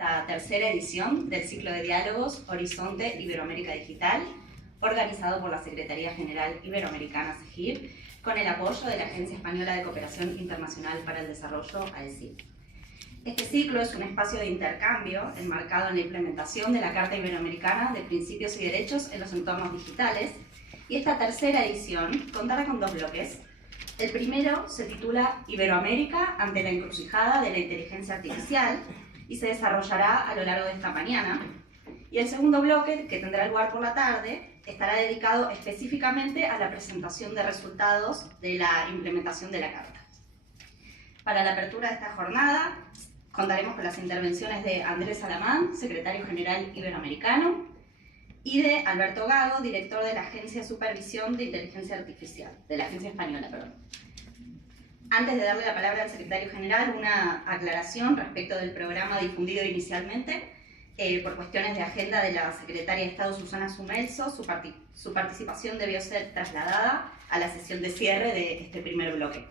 La tercera edición del ciclo de diálogos Horizonte Iberoamérica Digital, organizado por la Secretaría General Iberoamericana SEGIP, con el apoyo de la Agencia Española de Cooperación Internacional para el Desarrollo, AECID. Este ciclo es un espacio de intercambio enmarcado en la implementación de la Carta Iberoamericana de Principios y Derechos en los entornos digitales, y esta tercera edición contará con dos bloques. El primero se titula Iberoamérica ante la encrucijada de la inteligencia artificial y se desarrollará a lo largo de esta mañana. Y el segundo bloque, que tendrá lugar por la tarde, estará dedicado específicamente a la presentación de resultados de la implementación de la Carta. Para la apertura de esta jornada, contaremos con las intervenciones de Andrés Alamán, secretario general iberoamericano, y de Alberto Gago, director de la Agencia de Supervisión de Inteligencia Artificial, de la Agencia Española, perdón. Antes de darle la palabra al secretario general, una aclaración respecto del programa difundido inicialmente. Por cuestiones de agenda de la secretaria de Estado Susana Sumelso, su participación debió ser trasladada a la sesión de cierre de este primer bloque.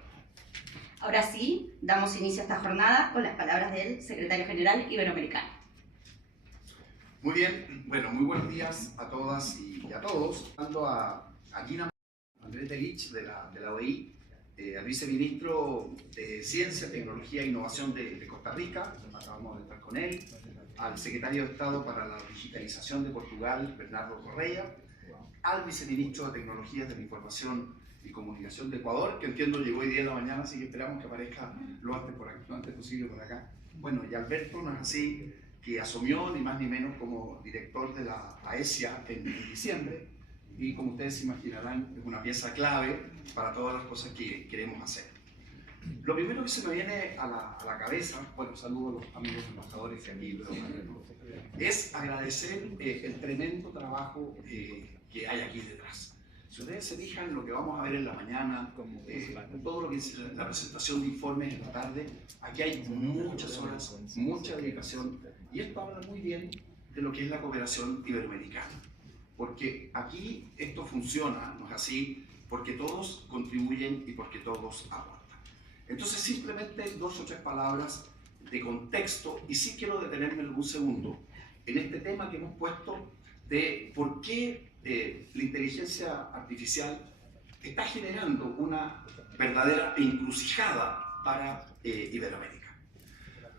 Ahora sí, damos inicio a esta jornada con las palabras del secretario general iberoamericano. Muy bien, bueno, muy buenos días a todas y a todos. Hablando a Gina Andrés Delich de la OEI, al viceministro de Ciencia, Tecnología e Innovación de Costa Rica, acabamos de estar con él, al secretario de Estado para la Digitalización de Portugal, Bernardo Correia, al viceministro de Tecnologías de la Información y Comunicación de Ecuador, que entiendo llegó hoy día en la mañana, así que esperamos que aparezca lo antes posible por acá. Bueno, y Alberto, no es así, que asumió ni más ni menos como director de la AECIA en diciembre, y como ustedes se imaginarán, es una pieza clave para todas las cosas que queremos hacer. Lo primero que se me viene a la cabeza, bueno, saludo a los amigos embajadores y amigos, es agradecer el tremendo trabajo que hay aquí detrás. Si ustedes se fijan lo que vamos a ver en la mañana, todo lo que es la presentación de informes en la tarde, aquí hay muchas horas, mucha dedicación, y esto habla muy bien de lo que es la cooperación iberoamericana. Porque aquí esto funciona, ¿no es así? Porque todos contribuyen y porque todos aportan. Entonces, simplemente dos o tres palabras de contexto, y sí quiero detenerme un segundo en este tema que hemos puesto de por qué la inteligencia artificial está generando una verdadera encrucijada para Iberoamérica.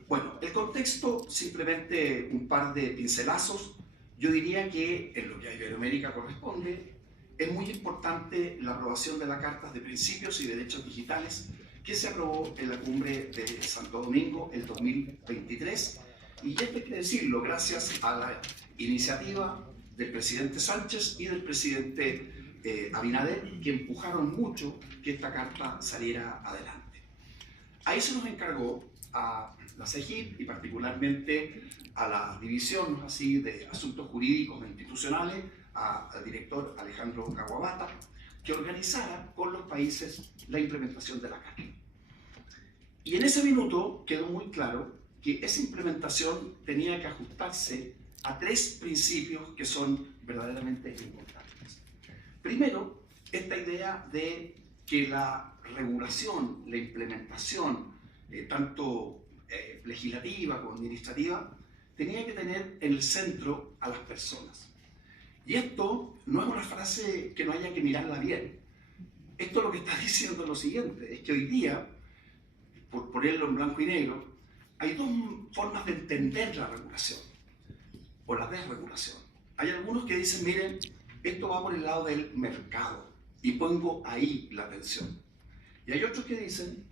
Bueno, el contexto, simplemente un par de pincelazos. Yo diría que en lo que a Iberoamérica corresponde, es muy importante la aprobación de la Carta de Principios y Derechos Digitales que se aprobó en la cumbre de Santo Domingo el 2023. Y esto hay que decirlo gracias a la iniciativa del presidente Sánchez y del presidente Abinader, que empujaron mucho que esta carta saliera adelante. Ahí se nos encargó a la SEGIP y particularmente a la División así, de Asuntos Jurídicos e Institucionales, al director Alejandro Caguabata, que organizara con los países la implementación de la Carta. Y en ese minuto quedó muy claro que esa implementación tenía que ajustarse a tres principios que son verdaderamente importantes. Primero, esta idea de que la regulación, la implementación, tanto legislativa como administrativa, tenía que tener en el centro a las personas. Y esto no es una frase que no haya que mirarla bien. Esto lo que está diciendo es lo siguiente, es que hoy día, por ponerlo en blanco y negro, hay dos formas de entender la regulación o la desregulación. Hay algunos que dicen, miren, esto va por el lado del mercado y pongo ahí la atención. Y hay otros que dicen,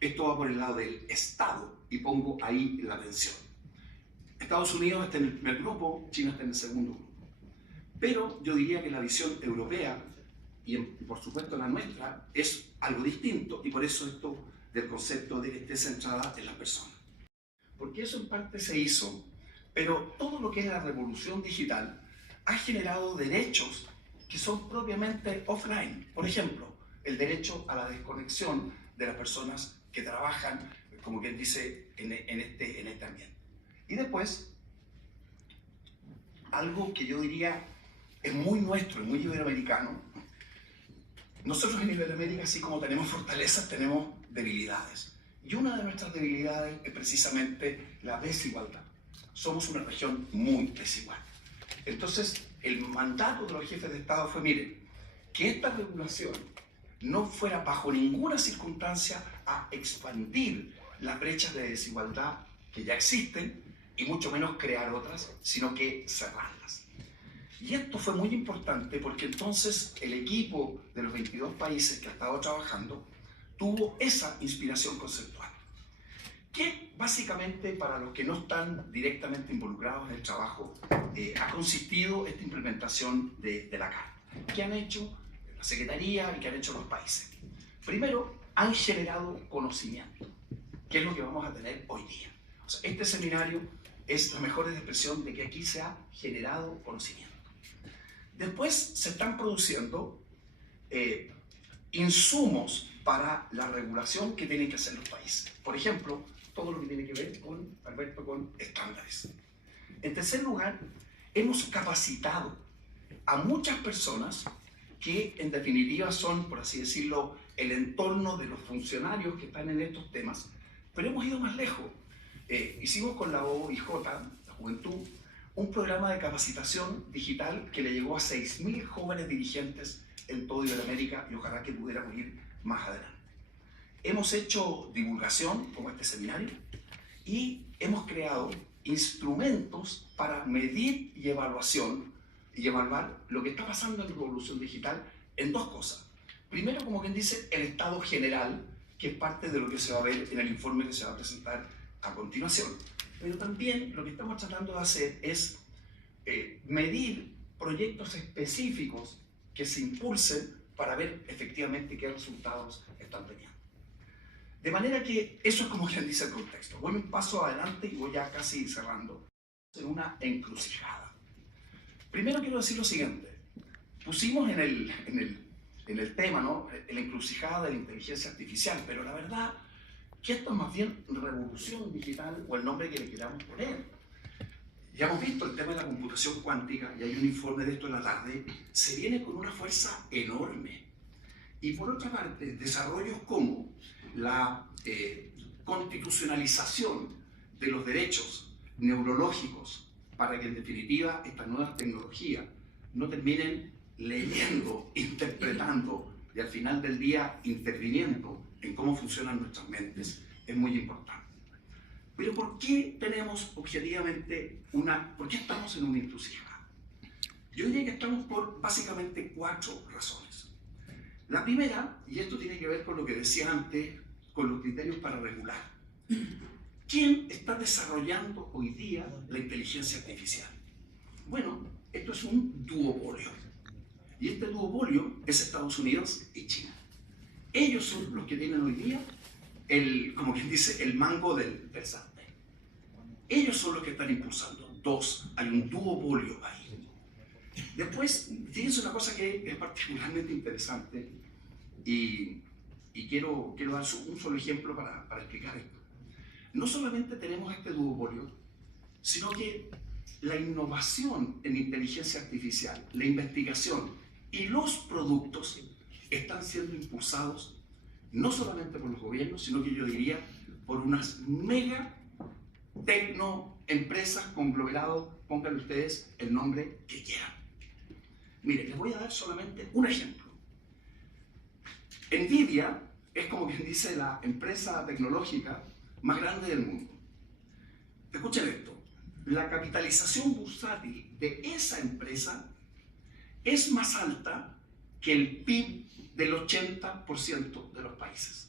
esto va por el lado del Estado y pongo ahí la atención. Estados Unidos está en el primer grupo, China está en el segundo grupo. Pero yo diría que la visión europea, y por supuesto la nuestra, es algo distinto, y por eso esto del concepto de que esté centrada en la persona. Porque eso en parte se hizo, pero todo lo que es la revolución digital ha generado derechos que son propiamente offline. Por ejemplo, el derecho a la desconexión de las personas que trabajan, como quien dice, en este ambiente. Y después, algo que yo diría es muy nuestro, es muy iberoamericano. Nosotros en Iberoamérica, así como tenemos fortalezas, tenemos debilidades. Y una de nuestras debilidades es precisamente la desigualdad. somos una región muy desigual. Entonces, el mandato de los jefes de Estado fue, miren, que esta regulación no fuera bajo ninguna circunstancia a expandir las brechas de desigualdad que ya existen y mucho menos crear otras, sino que cerrarlas. Y esto fue muy importante porque entonces el equipo de los 22 países que ha estado trabajando tuvo esa inspiración conceptual, que básicamente, para los que no están directamente involucrados en el trabajo, ha consistido esta implementación de la Carta, que han hecho la Secretaría y que han hecho los países. Primero, han generado conocimiento, que es lo que vamos a tener hoy día. O sea, este seminario es la mejor expresión de que aquí se ha generado conocimiento. Después se están produciendo insumos para la regulación que tienen que hacer los países. Por ejemplo, todo lo que tiene que ver con, Alberto, con estándares. En tercer lugar, hemos capacitado a muchas personas que en definitiva son, por así decirlo, el entorno de los funcionarios que están en estos temas, pero hemos ido más lejos. Hicimos con la OIJ, la Juventud, un programa de capacitación digital que le llegó a 6.000 jóvenes dirigentes en toda Iberoamérica y ojalá que pudiéramos ir más adelante. Hemos hecho divulgación, como este seminario, y hemos creado instrumentos para medir y evaluar lo que está pasando en la revolución digital en dos cosas. Primero, como quien dice, el estado general, que es parte de lo que se va a ver en el informe que se va a presentar a continuación. Pero también lo que estamos tratando de hacer es medir proyectos específicos que se impulsen para ver efectivamente qué resultados están teniendo. De manera que eso es como quien dice el contexto. Voy un paso adelante y voy ya casi cerrando. En una encrucijada. Primero quiero decir lo siguiente. Pusimos en el tema, ¿no?, la encrucijada de la inteligencia artificial, pero la verdad que esto es más bien revolución digital o el nombre que le queramos poner. Ya hemos visto el tema de la computación cuántica y hay un informe de esto en la tarde, se viene con una fuerza enorme. Y por otra parte, desarrollos como la constitucionalización de los derechos neurológicos para que en definitiva estas nuevas tecnologías no terminen leyendo, interpretando y al final del día interviniendo en cómo funcionan nuestras mentes, es muy importante. Pero ¿por qué tenemos objetivamente por qué estamos en una encrucijada? Yo diría que estamos por básicamente 4 razones. La primera, y esto tiene que ver con lo que decía antes, con los criterios para regular. ¿Quién está desarrollando hoy día la inteligencia artificial? Bueno, esto es un duopolio. Y este duopolio es Estados Unidos y China. Ellos son los que tienen hoy día como quien dice, el mango del sartén. Ellos son los que están impulsando. 2, hay un duopolio ahí. Después, fíjense una cosa que es particularmente interesante y quiero dar un solo ejemplo para explicar esto. No solamente tenemos este duopolio, sino que la innovación en inteligencia artificial, la investigación y los productos están siendo impulsados no solamente por los gobiernos, sino que yo diría por unas mega tecnoempresas, conglomerados, pónganle ustedes el nombre que quieran. Miren, les voy a dar solamente un ejemplo. Nvidia es, como quien dice, la empresa tecnológica más grande del mundo. Escuchen esto, la capitalización bursátil de esa empresa es más alta que el PIB del 80% de los países.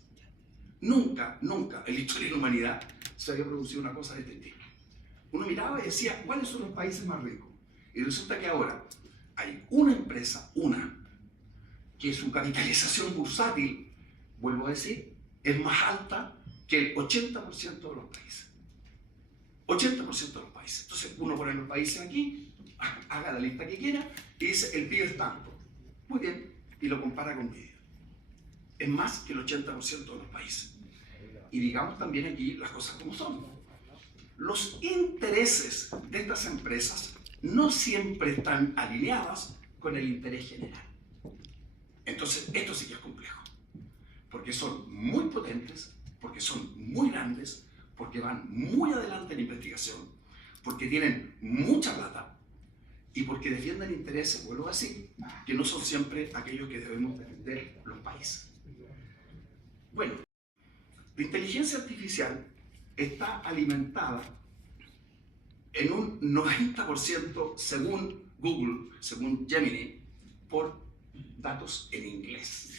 Nunca en la historia de la humanidad se había producido una cosa de este tipo. Uno miraba y decía, ¿cuáles son los países más ricos? Y resulta que ahora hay una empresa, que su capitalización bursátil, vuelvo a decir, es más alta que el 80% de los países. 80% de los países. Entonces uno pone los países aquí, haga la lista que quiera y dice, el PIB es tanto. Muy bien, y lo compara con Nvidia. Es más que el 80% de los países. Y digamos también aquí las cosas como son. Los intereses de estas empresas no siempre están alineadas con el interés general. Entonces, esto sí que es complejo. Porque son muy potentes, porque son muy grandes, porque van muy adelante en investigación, porque tienen mucha plata y porque defienden intereses, vuelvo a decir, que no son siempre aquellos que debemos defender los países. Bueno, la inteligencia artificial está alimentada en un 90%, según Google, según Gemini, por datos en inglés.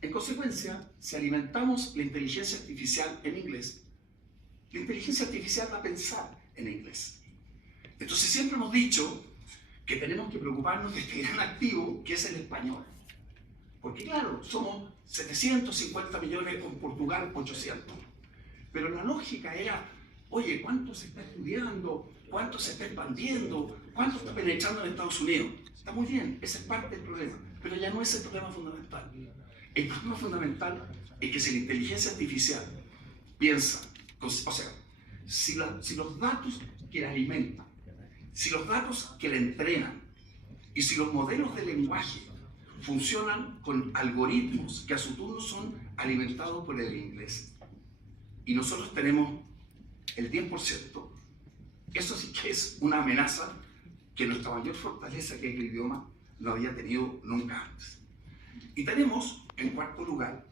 En consecuencia, si alimentamos la inteligencia artificial en inglés, la inteligencia artificial va a pensar en inglés. Entonces siempre hemos dicho que tenemos que preocuparnos de este gran activo que es el español. Porque claro, somos 750 millones, con Portugal 800. Pero la lógica era, oye, ¿cuánto se está estudiando? ¿Cuánto se está expandiendo? ¿Cuánto está penetrando en Estados Unidos? Está muy bien, ese es parte del problema, pero ya no es el problema fundamental. El problema fundamental es que si la inteligencia artificial piensa, o sea, si los datos que la alimentan, si los datos que la entrenan y si los modelos de lenguaje funcionan con algoritmos que a su turno son alimentados por el inglés y nosotros tenemos el 10%, eso sí que es una amenaza que nuestra mayor fortaleza, que es el idioma, no había tenido nunca antes. Y tenemos, en cuarto lugar,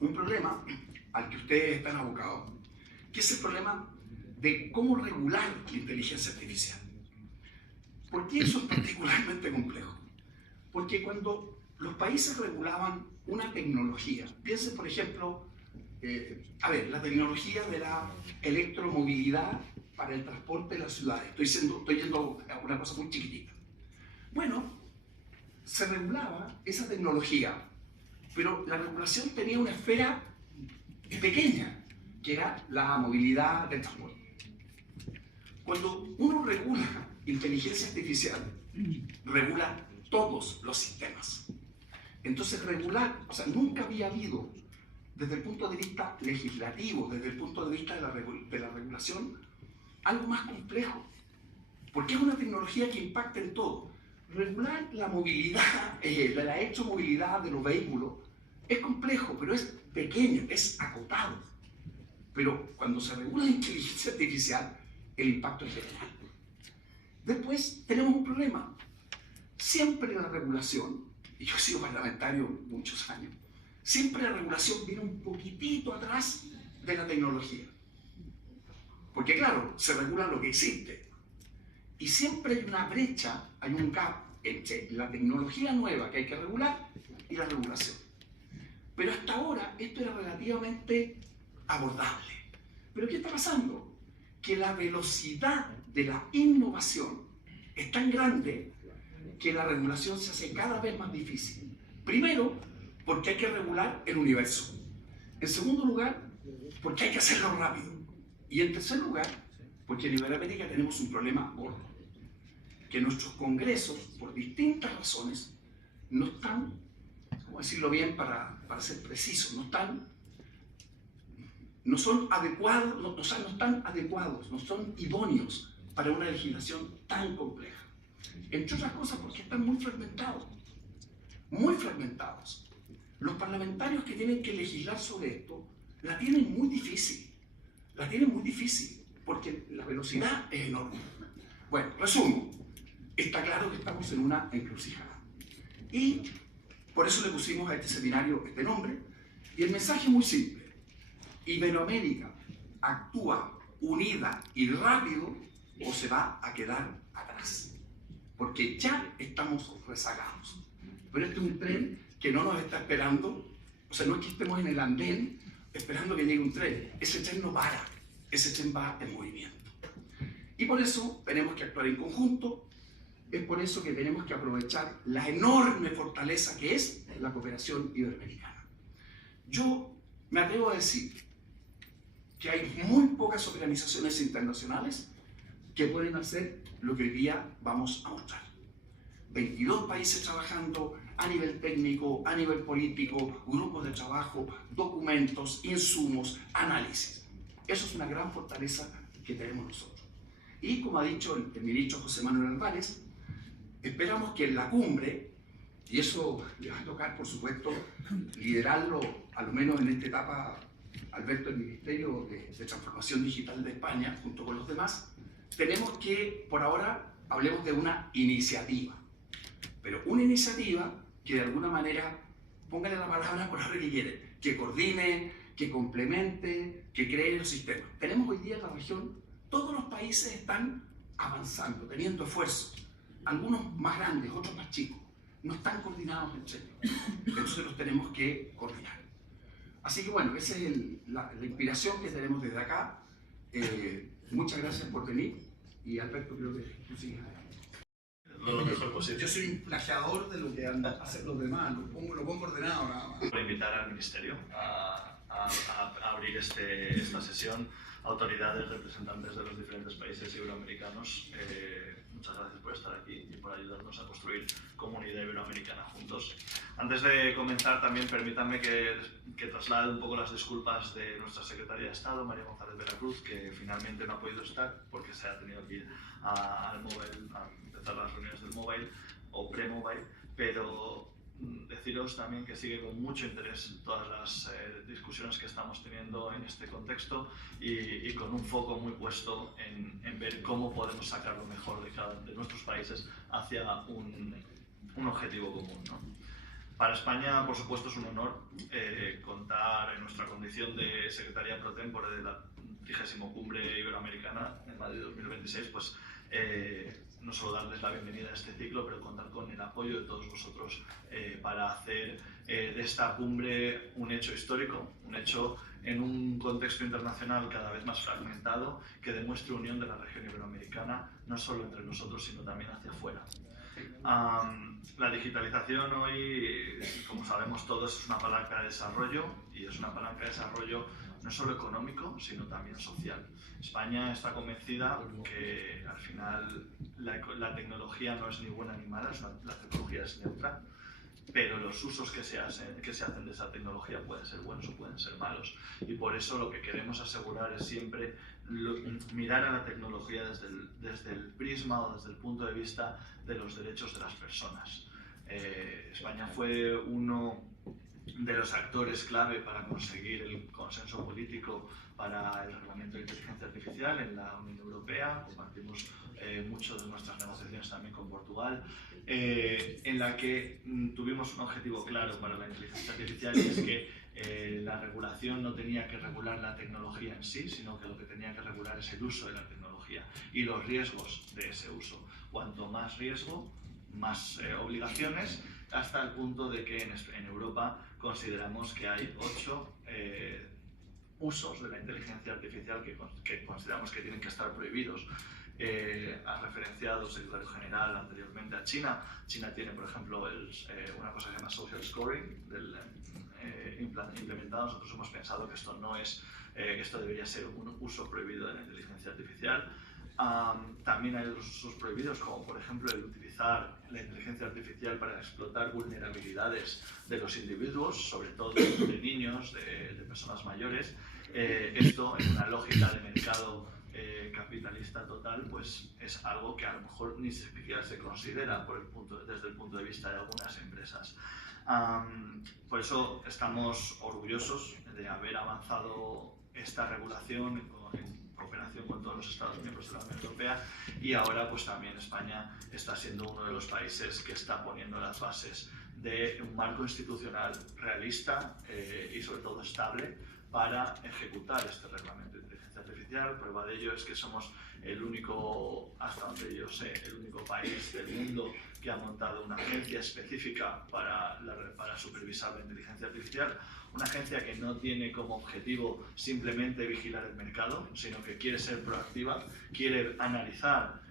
un problema al que ustedes están abocados, que es el problema de cómo regular la inteligencia artificial. ¿Por qué eso es particularmente complejo? Porque cuando los países regulaban una tecnología, piensen por ejemplo, la tecnología de la electromovilidad para el transporte de las ciudades. Estoy yendo a una cosa muy chiquitita. Bueno, se regulaba esa tecnología, pero la regulación tenía una esfera pequeña, que era la movilidad del transporte. Cuando uno regula inteligencia artificial, regula todos los sistemas. Entonces regular, o sea, nunca había habido, desde el punto de vista legislativo, desde el punto de vista de la regulación, algo más complejo, porque es una tecnología que impacta en todo. Regular la movilidad, la electromovilidad de los vehículos, es complejo, pero es pequeño, es acotado. Pero cuando se regula la inteligencia artificial, el impacto es general. Después tenemos un problema. Siempre la regulación, y yo he sido parlamentario muchos años, siempre la regulación viene un poquitito atrás de la tecnología. Porque claro, se regula lo que existe. Y siempre hay una brecha, hay un gap entre la tecnología nueva que hay que regular y la regulación. Pero hasta ahora esto era relativamente abordable. ¿Pero qué está pasando? Que la velocidad de la innovación es tan grande que la regulación se hace cada vez más difícil. Primero, porque hay que regular el universo. En segundo lugar, porque hay que hacerlo rápido. Y en tercer lugar, porque en Iberoamérica tenemos un problema gordo. Que nuestros congresos, por distintas razones, no están, ¿cómo decirlo bien para ser precisos? No son adecuados, no están adecuados, no son idóneos para una legislación tan compleja. Entre otras cosas porque están muy fragmentados. Muy fragmentados. Los parlamentarios que tienen que legislar sobre esto la tienen muy difícil. La tienen muy difícil porque la velocidad es enorme. Bueno, resumo. Está claro que estamos en una encrucijada. Y por eso le pusimos a este seminario este nombre. Y el mensaje es muy simple. Iberoamérica actúa unida y rápido o se va a quedar atrás. Porque ya estamos rezagados. Pero este es un tren que no nos está esperando. O sea, no es que estemos en el andén esperando que llegue un tren. Ese tren no para. Ese tren va en movimiento. Y por eso tenemos que actuar en conjunto. Es por eso que tenemos que aprovechar la enorme fortaleza que es la cooperación iberoamericana. Yo me atrevo a decir que hay muy pocas organizaciones internacionales que pueden hacer lo que hoy día vamos a mostrar. 22 países trabajando a nivel técnico, a nivel político, grupos de trabajo, documentos, insumos, análisis. Eso es una gran fortaleza que tenemos nosotros. Y como ha dicho el ministro José Manuel Álvarez, esperamos que en la cumbre, y eso le va a tocar por supuesto liderarlo, a lo menos en esta etapa Alberto, el Ministerio de Transformación Digital de España, junto con los demás, tenemos que, por ahora, hablemos de una iniciativa. Pero una iniciativa que de alguna manera, póngale la palabra por ahora que quieren, que coordine, que complemente, que cree los sistemas. Tenemos hoy día en la región, todos los países están avanzando, teniendo esfuerzos. Algunos más grandes, otros más chicos. No están coordinados entre ellos. Entonces los tenemos que coordinar. Así que bueno, esa es la inspiración que tenemos desde acá. Muchas gracias por venir. Y Alberto, creo que tú sigues adelante. Lo mejor posible. Yo soy un plagiador de lo que hacen los demás, lo pongo ordenado nada más. Por invitar al Ministerio a abrir esta sesión, autoridades, representantes de los diferentes países iberoamericanos, muchas gracias por estar aquí y por ayudarnos a construir comunidad iberoamericana juntos. Antes de comenzar, también permítanme que traslade un poco las disculpas de nuestra secretaria de Estado, María González Veracruz, que finalmente no ha podido estar porque se ha tenido que ir al Mobile, a empezar las reuniones del Mobile o pre-Mobile, pero deciros también que sigue con mucho interés todas las discusiones que estamos teniendo en este contexto y con un foco muy puesto en ver cómo podemos sacar lo mejor de nuestros países hacia un objetivo común, ¿no? Para España, por supuesto, es un honor contar en nuestra condición de Secretaría Pro Tempore de la 30ª Cumbre Iberoamericana en Madrid 2026, pues no solo darles la bienvenida a este ciclo, pero contar con el apoyo de todos vosotros para hacer de esta cumbre un hecho histórico, un hecho en un contexto internacional cada vez más fragmentado, que demuestre unión de la región iberoamericana, no solo entre nosotros, sino también hacia afuera. La digitalización hoy, como sabemos todos, es una palanca de desarrollo, y es una palanca de desarrollo no solo económico, sino también social. España está convencida que al final la tecnología no es ni buena ni mala, la tecnología es neutra, pero los usos que se hacen de esa tecnología pueden ser buenos o pueden ser malos. Y por eso lo que queremos asegurar es siempre mirar a la tecnología desde el prisma o desde el punto de vista de los derechos de las personas. España fue uno de los actores clave para conseguir el consenso político para el reglamento de inteligencia artificial en la Unión Europea. Compartimos mucho de nuestras negociaciones también con Portugal, en la que tuvimos un objetivo claro para la inteligencia artificial, y es que la regulación no tenía que regular la tecnología en sí, sino que lo que tenía que regular es el uso de la tecnología y los riesgos de ese uso. Cuanto más riesgo, más obligaciones, hasta el punto de que en Europa consideramos que hay 8 usos de la inteligencia artificial que consideramos que tienen que estar prohibidos. Ha referenciado el secretario general anteriormente a China. China tiene, por ejemplo, una cosa que se llama social scoring implementado. Nosotros hemos pensado que esto no es, que esto debería ser un uso prohibido de la inteligencia artificial. También hay otros usos prohibidos, como por ejemplo el utilizar la inteligencia artificial para explotar vulnerabilidades de los individuos, sobre todo de niños, de personas mayores. Esto, en una lógica de mercado capitalista total, pues es algo que a lo mejor ni siquiera se considera desde el punto de vista de algunas empresas. Por eso estamos orgullosos de haber avanzado esta regulación en cooperación con todos los Estados miembros de la Unión Europea, y ahora pues también España está siendo uno de los países que está poniendo las bases de un marco institucional realista y sobre todo estable para ejecutar este reglamento de inteligencia artificial. Prueba de ello es que somos el único, hasta donde yo sé, el único país del mundo que ha montado una agencia específica para supervisar la inteligencia artificial, una agencia que no tiene como objetivo simplemente vigilar el mercado, sino que quiere ser proactiva, quiere analizar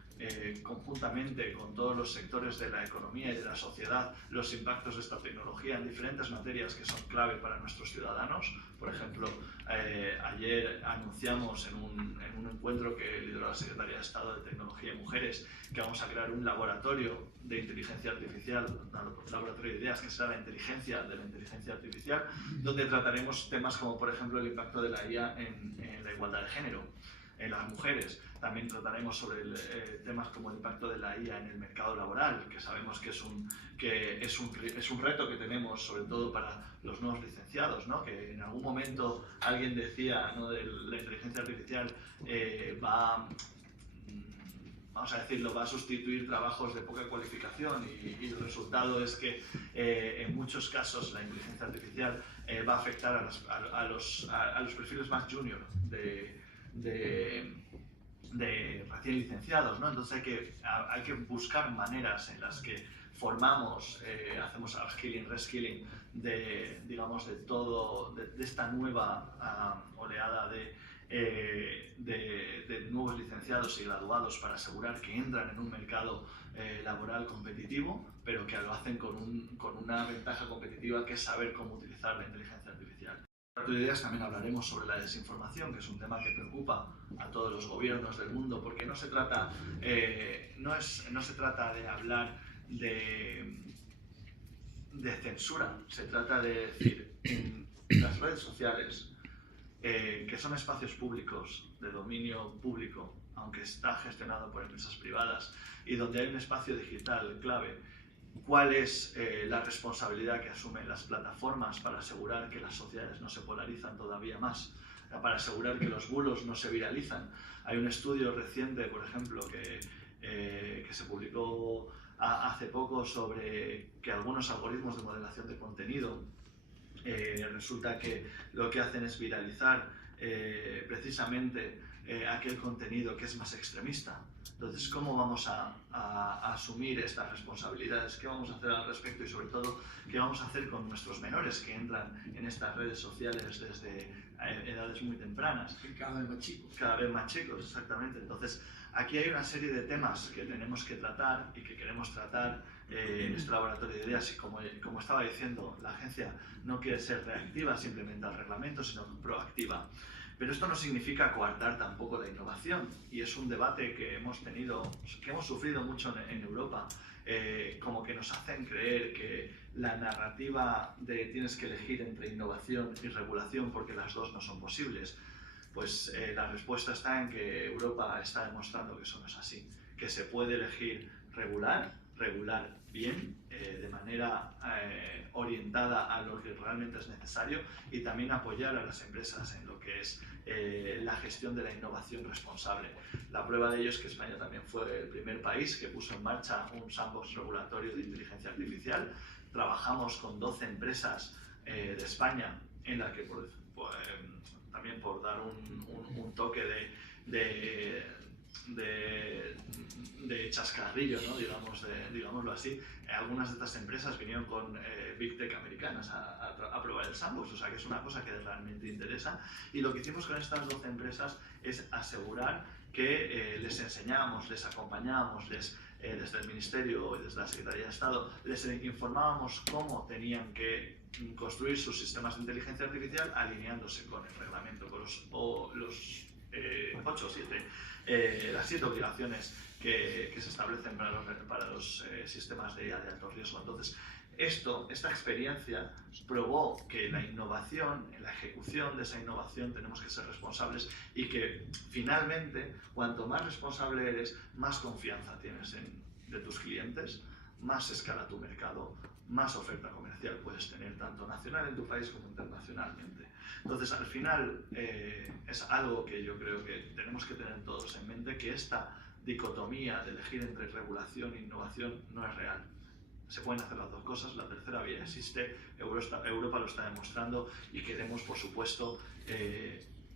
conjuntamente con todos los sectores de la economía y de la sociedad los impactos de esta tecnología en diferentes materias que son clave para nuestros ciudadanos. Por ejemplo, ayer anunciamos en un encuentro que lideró la Secretaría de Estado de Tecnología y Mujeres que vamos a crear un laboratorio de inteligencia artificial, un laboratorio de ideas que será la inteligencia de la inteligencia artificial, donde trataremos temas como por ejemplo el impacto de la IA en la igualdad de género. en las mujeres. También trataremos sobre temas como el impacto de la IA en el mercado laboral, que sabemos que es un reto que tenemos, sobre todo para los nuevos licenciados, ¿no? Que en algún momento alguien decía, ¿no?, de la inteligencia artificial vamos a decirlo, va a sustituir trabajos de poca cualificación y el resultado es que en muchos casos la inteligencia artificial va a afectar a los perfiles más junior de recién licenciados, ¿no? Entonces hay que buscar maneras en las que formamos, hacemos upskilling, reskilling de esta nueva oleada de nuevos licenciados y graduados para asegurar que entran en un mercado laboral competitivo, pero que lo hacen con una ventaja competitiva, que es saber cómo utilizar la inteligencia artificial. En ideas también hablaremos sobre la desinformación, que es un tema que preocupa a todos los gobiernos del mundo, porque no se trata de hablar de censura, se trata de decir, en las redes sociales, que son espacios públicos, de dominio público, aunque está gestionado por empresas privadas, y donde hay un espacio digital clave, ¿cuál es la responsabilidad que asumen las plataformas para asegurar que las sociedades no se polarizan todavía más? Para asegurar que los bulos no se viralizan. Hay un estudio reciente, por ejemplo, que se publicó hace poco sobre que algunos algoritmos de modelación de contenido resulta que lo que hacen es viralizar precisamente aquel contenido que es más extremista. Entonces, ¿cómo vamos a asumir estas responsabilidades? ¿Qué vamos a hacer al respecto? Y sobre todo, ¿qué vamos a hacer con nuestros menores que entran en estas redes sociales desde edades muy tempranas? Cada vez más chicos. Cada vez más chicos, exactamente. Entonces, aquí hay una serie de temas que tenemos que tratar y que queremos tratar en este laboratorio de ideas. Y como estaba diciendo, la agencia no quiere ser reactiva simplemente al reglamento, sino proactiva. Pero esto no significa coartar tampoco la innovación, y es un debate que hemos sufrido mucho en Europa, como que nos hacen creer que la narrativa de tienes que elegir entre innovación y regulación porque las dos no son posibles. Pues la respuesta está en que Europa está demostrando que eso no es así, que se puede elegir regular bien, de manera orientada a lo que realmente es necesario, y también apoyar a las empresas en lo que es la gestión de la innovación responsable. La prueba de ello es que España también fue el primer país que puso en marcha un sandbox regulatorio de inteligencia artificial. Trabajamos con 12 empresas de España, en la que también por dar un toque de chascarrillo, ¿no? digámoslo así, algunas de estas empresas vinieron con Big Tech americanas a probar el sandbox, o sea que es una cosa que realmente interesa. Y lo que hicimos con estas 12 empresas es asegurar que les enseñábamos, les acompañábamos, desde el Ministerio y desde la Secretaría de Estado, les informábamos cómo tenían que construir sus sistemas de inteligencia artificial alineándose con el reglamento, con las 7 obligaciones que se establecen para los sistemas de IA de alto riesgo. Entonces, esta experiencia probó que la innovación, en la ejecución de esa innovación tenemos que ser responsables, y que finalmente, cuanto más responsable eres, más confianza tienes de tus clientes, más escala tu mercado, más oferta comercial puedes tener, tanto nacional en tu país como internacionalmente. Entonces, al final, es algo que yo creo que tenemos que tener todos en mente, que esta dicotomía de elegir entre regulación e innovación no es real. Se pueden hacer las dos cosas, la tercera vía existe, Europa lo está demostrando, y queremos, por supuesto,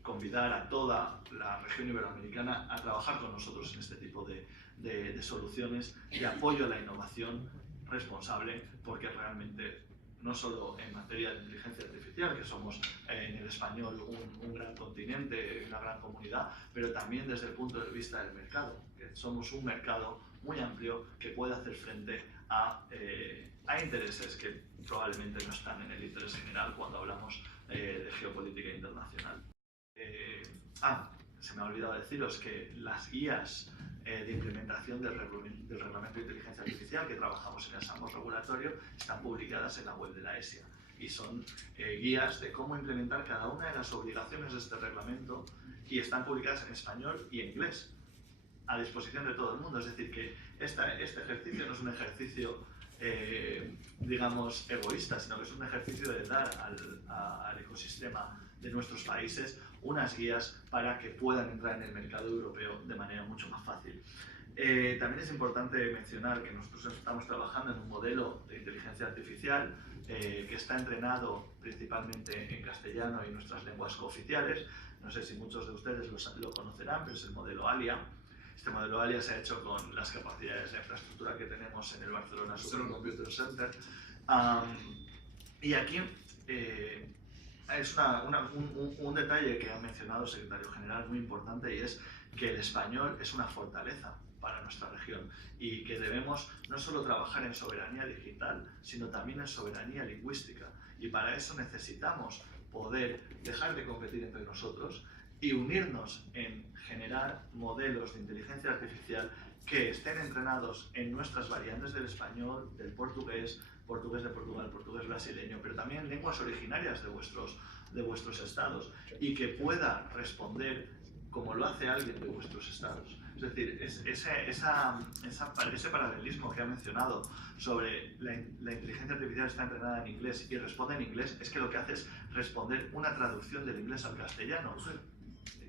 convidar a toda la región iberoamericana a trabajar con nosotros en este tipo de soluciones de apoyo a la innovación responsable, porque realmente no solo en materia de inteligencia artificial, que somos en el español un gran continente, una gran comunidad, pero también desde el punto de vista del mercado, que somos un mercado muy amplio que puede hacer frente a intereses que probablemente no están en el interés general cuando hablamos de geopolítica internacional. Se me ha olvidado deciros que las guías de implementación del reglamento de inteligencia artificial que trabajamos en el sandbox regulatorio están publicadas en la web de la ESIA, y son guías de cómo implementar cada una de las obligaciones de este reglamento y están publicadas en español y en inglés a disposición de todo el mundo. Es decir, que este ejercicio no es un ejercicio digamos egoísta, sino que es un ejercicio de dar al ecosistema de nuestros países unas guías para que puedan entrar en el mercado europeo de manera mucho más fácil. También es importante mencionar que nosotros estamos trabajando en un modelo de inteligencia artificial que está entrenado principalmente en castellano y nuestras lenguas cooficiales. No sé si muchos de ustedes lo conocerán, pero es el modelo ALIA. Este modelo ALIA se ha hecho con las capacidades de infraestructura que tenemos en el Barcelona Supercomputer Center. Y aquí es un detalle que ha mencionado el secretario general muy importante, y es que el español es una fortaleza para nuestra región y que debemos no solo trabajar en soberanía digital, sino también en soberanía lingüística. Y para eso necesitamos poder dejar de competir entre nosotros y unirnos en generar modelos de inteligencia artificial que estén entrenados en nuestras variantes del español, del portugués, portugués de Portugal, portugués brasileño, pero también lenguas originarias de vuestros estados, y que pueda responder como lo hace alguien de vuestros estados. Es decir, ese paralelismo que ha mencionado sobre la inteligencia artificial está entrenada en inglés y responde en inglés, es que lo que hace es responder una traducción del inglés al castellano,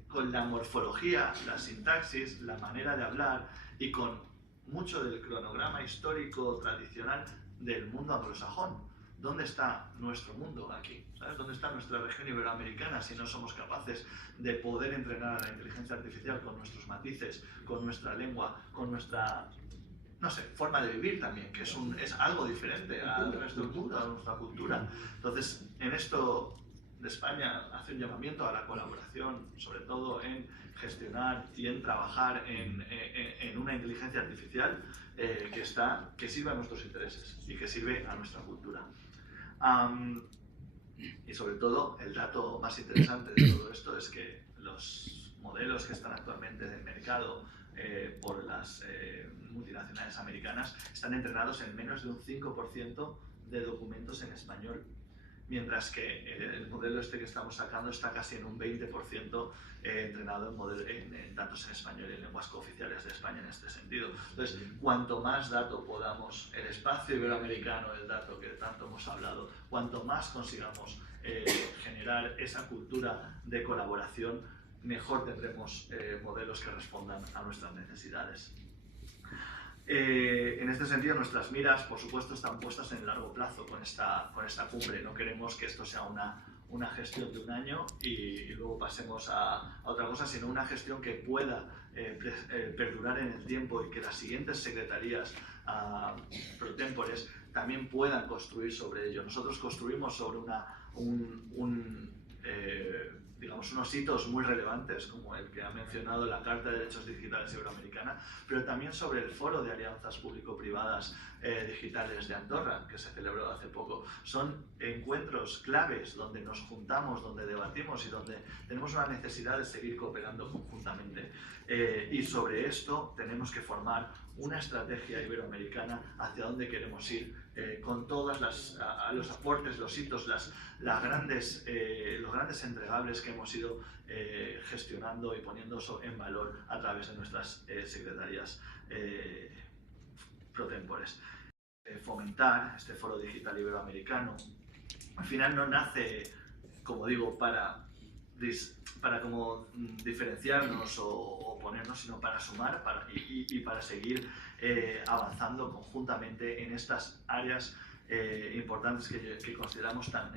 con la morfología, la sintaxis, la manera de hablar y con mucho del cronograma histórico tradicional del mundo anglosajón. ¿Dónde está nuestro mundo aquí? ¿Sabes? ¿Dónde está nuestra región iberoamericana si no somos capaces de poder entrenar a la inteligencia artificial con nuestros matices, con nuestra lengua, con nuestra, no sé, forma de vivir también, que es algo diferente al resto del mundo, a nuestra cultura? Entonces, en esto de España hace un llamamiento a la colaboración, sobre todo en gestionar y en trabajar en una inteligencia artificial que sirva a nuestros intereses y que sirve a nuestra cultura. Y sobre todo, el dato más interesante de todo esto es que los modelos que están actualmente en el mercado por las multinacionales americanas están entrenados en menos de un 5% de documentos en español, mientras que el modelo este que estamos sacando está casi en un 20% entrenado en datos en español y en lenguas cooficiales de España en este sentido. Entonces, cuanto más dato podamos, el espacio iberoamericano del dato que tanto hemos hablado, cuanto más consigamos generar esa cultura de colaboración, mejor tendremos modelos que respondan a nuestras necesidades. En este sentido, nuestras miras, por supuesto, están puestas en el largo plazo con esta cumbre. No queremos que esto sea una gestión de un año y luego pasemos a otra cosa, sino una gestión que pueda perdurar en el tiempo y que las siguientes secretarías pro tempores también puedan construir sobre ello. Nosotros construimos sobre digamos, unos hitos muy relevantes, como el que ha mencionado la Carta de Derechos Digitales Iberoamericana, pero también sobre el Foro de Alianzas Público-Privadas Digitales de Andorra, que se celebró hace poco. Son encuentros claves donde nos juntamos, donde debatimos y donde tenemos una necesidad de seguir cooperando conjuntamente. Y sobre esto tenemos que formar una estrategia iberoamericana hacia dónde queremos ir, con todos los aportes, los hitos, los grandes entregables que hemos ido gestionando y poniendo en valor a través de nuestras secretarías pro tempores. Fomentar este Foro Digital Iberoamericano al final no nace, como digo, para como diferenciarnos o ponernos, sino para sumar y para seguir avanzando conjuntamente en estas áreas importantes que consideramos tan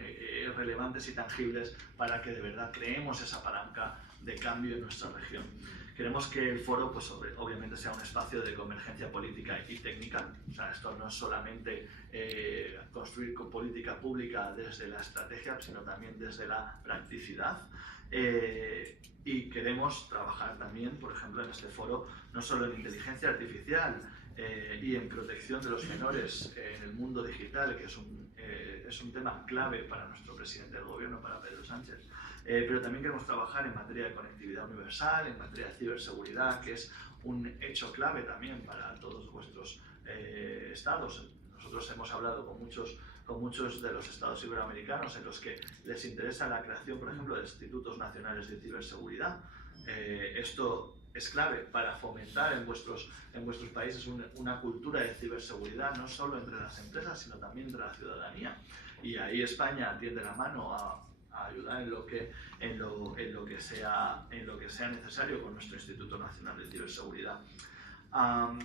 relevantes y tangibles para que de verdad creemos esa palanca de cambio en nuestra región. Queremos que el foro, pues, obviamente, sea un espacio de convergencia política y técnica. O sea, esto no es solamente construir política pública desde la estrategia, sino también desde la practicidad. Y queremos trabajar también, por ejemplo, en este foro, no solo en inteligencia artificial y en protección de los menores en el mundo digital, que es un tema clave para nuestro presidente del gobierno, para Pedro Sánchez, pero también queremos trabajar en materia de conectividad universal, en materia de ciberseguridad, que es un hecho clave también para todos vuestros estados. Nosotros hemos hablado con muchos con muchos de los estados iberoamericanos en los que les interesa la creación, por ejemplo, de institutos nacionales de ciberseguridad. Esto es clave para fomentar en vuestros países una cultura de ciberseguridad, no solo entre las empresas, sino también entre la ciudadanía. Y ahí España tiende la mano a ayudar en lo que sea necesario con nuestro Instituto Nacional de Ciberseguridad.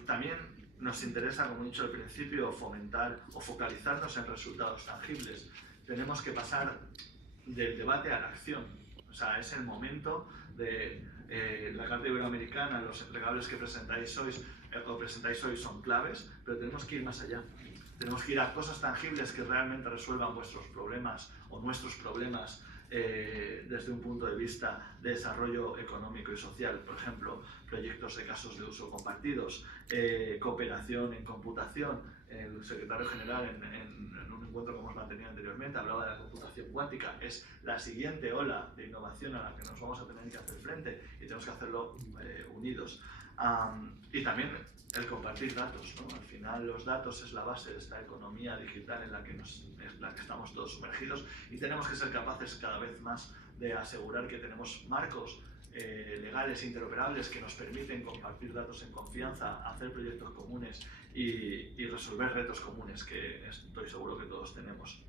También nos interesa, como he dicho al principio, fomentar o focalizarnos en resultados tangibles. Tenemos que pasar del debate a la acción. O sea, es el momento de la Carta Iberoamericana, los entregables que presentáis hoy son claves, pero tenemos que ir más allá. Tenemos que ir a cosas tangibles que realmente resuelvan vuestros problemas o nuestros problemas desde un punto de vista de desarrollo económico y social. Por ejemplo, proyectos de casos de uso compartidos, cooperación en computación. El secretario general en un encuentro que hemos mantenido anteriormente hablaba de la computación cuántica. Es la siguiente ola de innovación a la que nos vamos a tener que hacer frente y tenemos que hacerlo unidos. Y también el compartir datos, ¿no? Al final los datos es la base de esta economía digital en la que estamos todos sumergidos y tenemos que ser capaces cada vez más de asegurar que tenemos marcos legales interoperables que nos permiten compartir datos en confianza, hacer proyectos comunes y resolver retos comunes que estoy seguro que todos tenemos.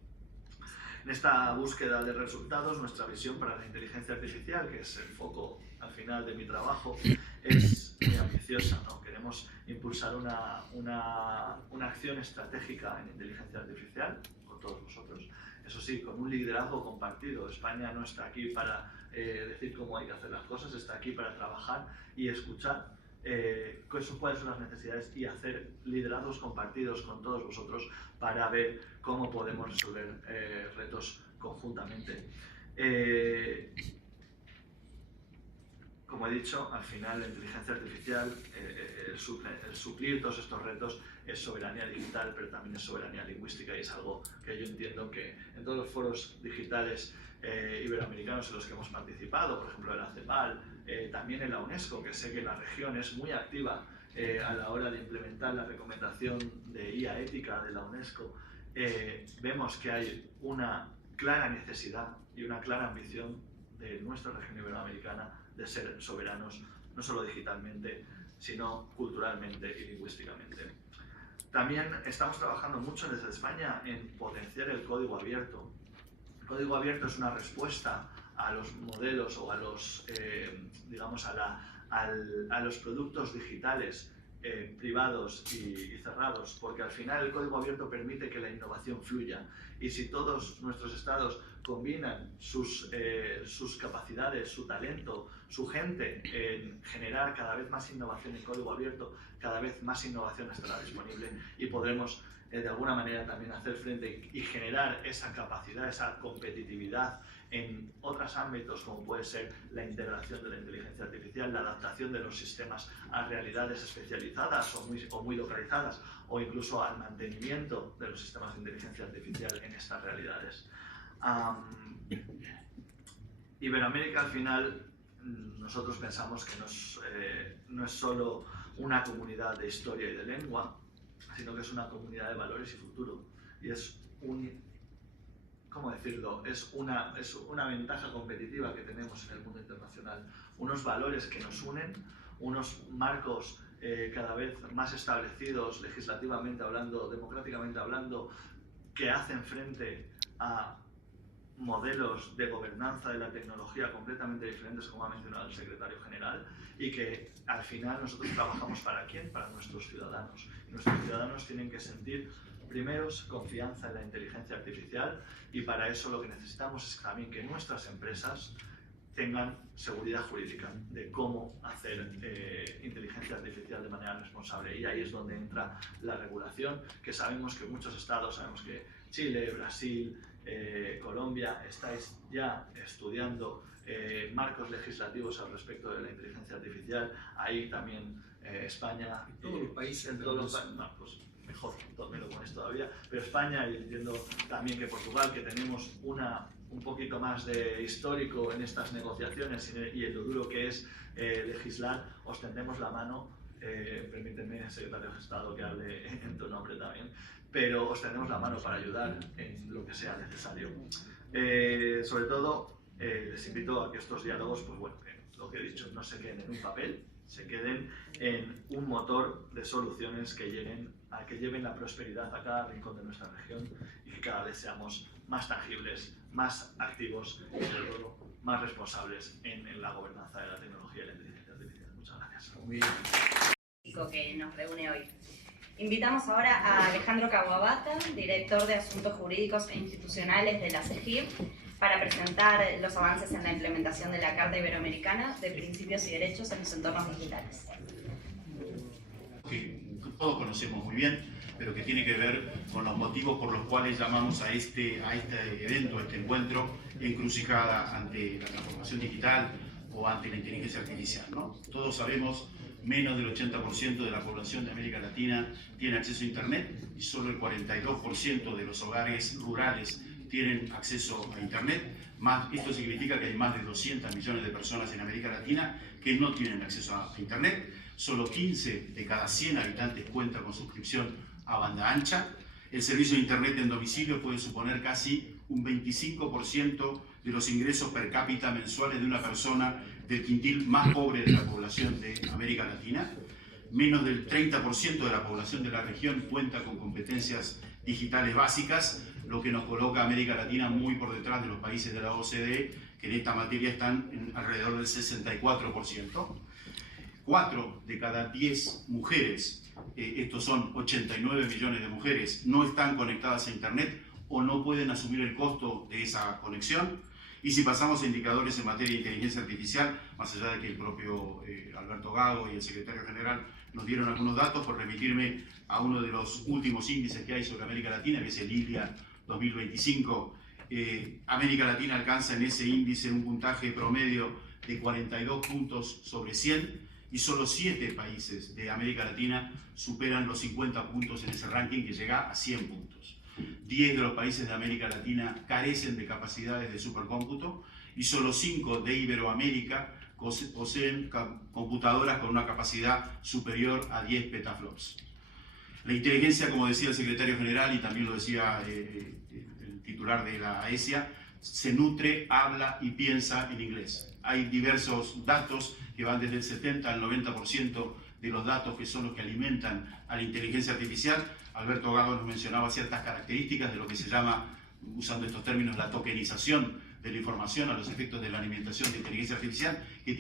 En esta búsqueda de resultados, nuestra visión para la inteligencia artificial, que es el foco al final de mi trabajo, es muy ambiciosa, ¿no? Queremos impulsar una acción estratégica en inteligencia artificial con todos vosotros. Eso sí, con un liderazgo compartido. España no está aquí para decir cómo hay que hacer las cosas, está aquí para trabajar y escuchar cuáles son las necesidades y hacer liderazgos compartidos con todos vosotros para ver cómo podemos resolver retos conjuntamente. Como he dicho, al final la inteligencia artificial, el suplir todos estos retos es soberanía digital, pero también es soberanía lingüística y es algo que yo entiendo que en todos los foros digitales iberoamericanos en los que hemos participado, por ejemplo en la CEPAL, también en la UNESCO, que sé que la región es muy activa a la hora de implementar la recomendación de IA ética de la UNESCO, vemos que hay una clara necesidad y una clara ambición de nuestra región iberoamericana de ser soberanos, no solo digitalmente, sino culturalmente y lingüísticamente. También estamos trabajando mucho desde España en potenciar el código abierto. El código abierto es una respuesta a los modelos o a los, digamos, a los productos digitales privados y cerrados, porque al final el código abierto permite que la innovación fluya. Y si todos nuestros estados combinan sus capacidades, su talento, su gente en generar cada vez más innovación en código abierto, cada vez más innovación estará disponible y podremos de alguna manera también hacer frente y generar esa capacidad, esa competitividad en otros ámbitos como puede ser la integración de la inteligencia artificial, la adaptación de los sistemas a realidades especializadas o muy localizadas o incluso al mantenimiento de los sistemas de inteligencia artificial en estas realidades. Iberoamérica al final nosotros pensamos que no es solo una comunidad de historia y de lengua, sino que es una comunidad de valores y futuro. Y es ¿cómo decirlo? Es una ventaja competitiva que tenemos en el mundo internacional. Unos valores que nos unen, unos marcos cada vez más establecidos legislativamente hablando, democráticamente hablando, que hacen frente a modelos de gobernanza de la tecnología completamente diferentes, como ha mencionado el secretario general, y que al final nosotros trabajamos ¿para quién? Para nuestros ciudadanos. Y nuestros ciudadanos tienen que sentir, primero, confianza en la inteligencia artificial, y para eso lo que necesitamos es también que nuestras empresas tengan seguridad jurídica de cómo hacer inteligencia artificial de manera responsable. Y ahí es donde entra la regulación, que sabemos que muchos estados, sabemos que Chile, Brasil, Colombia, estáis ya estudiando marcos legislativos al respecto de la inteligencia artificial. Ahí también España, todos los países, en todos los países, no, pues mejor, me lo pones todavía, pero España, y entiendo también que Portugal, que tenemos un poquito más de histórico en estas negociaciones y en lo duro que es legislar, os tendemos la mano. Permíteme, secretario de Estado, que hable en tu nombre también, pero os tendremos la mano para ayudar en lo que sea necesario. Sobre todo, les invito a que estos diálogos, pues bueno, lo que he dicho, no se queden en un papel, se queden en un motor de soluciones que lleven la prosperidad a cada rincón de nuestra región y que cada vez seamos más tangibles, más activos y sobre todo más responsables en la gobernanza de la tecnología y la inteligencia artificial. Muchas gracias. Muy bien. Que nos reúne hoy. Invitamos ahora a Alejandro Kawabata, director de Asuntos Jurídicos e Institucionales de la CEGIP, para presentar los avances en la implementación de la Carta Iberoamericana de Principios y Derechos en los entornos digitales. Que todos conocemos muy bien, pero que tiene que ver con los motivos por los cuales llamamos a este evento, a este encuentro, encrucijada ante la transformación digital o ante la inteligencia artificial, ¿no? Todos sabemos, menos del 80% de la población de América Latina tiene acceso a Internet y solo el 42% de los hogares rurales tienen acceso a Internet. Esto significa que hay más de 200 millones de personas en América Latina que no tienen acceso a Internet. Solo 15 de cada 100 habitantes cuentan con suscripción a banda ancha. El servicio de Internet en domicilio puede suponer casi un 25% de los ingresos per cápita mensuales de una persona del quintil más pobre de la población de América Latina. Menos del 30% de la población de la región cuenta con competencias digitales básicas, lo que nos coloca a América Latina muy por detrás de los países de la OCDE, que en esta materia están alrededor del 64%. 4 de cada 10 mujeres, estos son 89 millones de mujeres, no están conectadas a Internet o no pueden asumir el costo de esa conexión. Y si pasamos a indicadores en materia de inteligencia artificial, más allá de que el propio Alberto Gago y el secretario general nos dieron algunos datos, por remitirme a uno de los últimos índices que hay sobre América Latina, que es el ILIA 2025, América Latina alcanza en ese índice un puntaje promedio de 42 puntos sobre 100, y solo 7 países de América Latina superan los 50 puntos en ese ranking, que llega a 100 puntos. 10 de los países de América Latina carecen de capacidades de supercómputo y solo 5 de Iberoamérica poseen computadoras con una capacidad superior a 10 petaflops. La inteligencia, como decía el secretario general y también lo decía el titular de la AESIA, se nutre, habla y piensa en inglés. Hay diversos datos que van desde el 70 al 90% de los datos que son los que alimentan a la inteligencia artificial. Alberto Gago nos mencionaba ciertas características de lo que se llama, usando estos términos, la tokenización de la información a los efectos de la alimentación de inteligencia artificial, que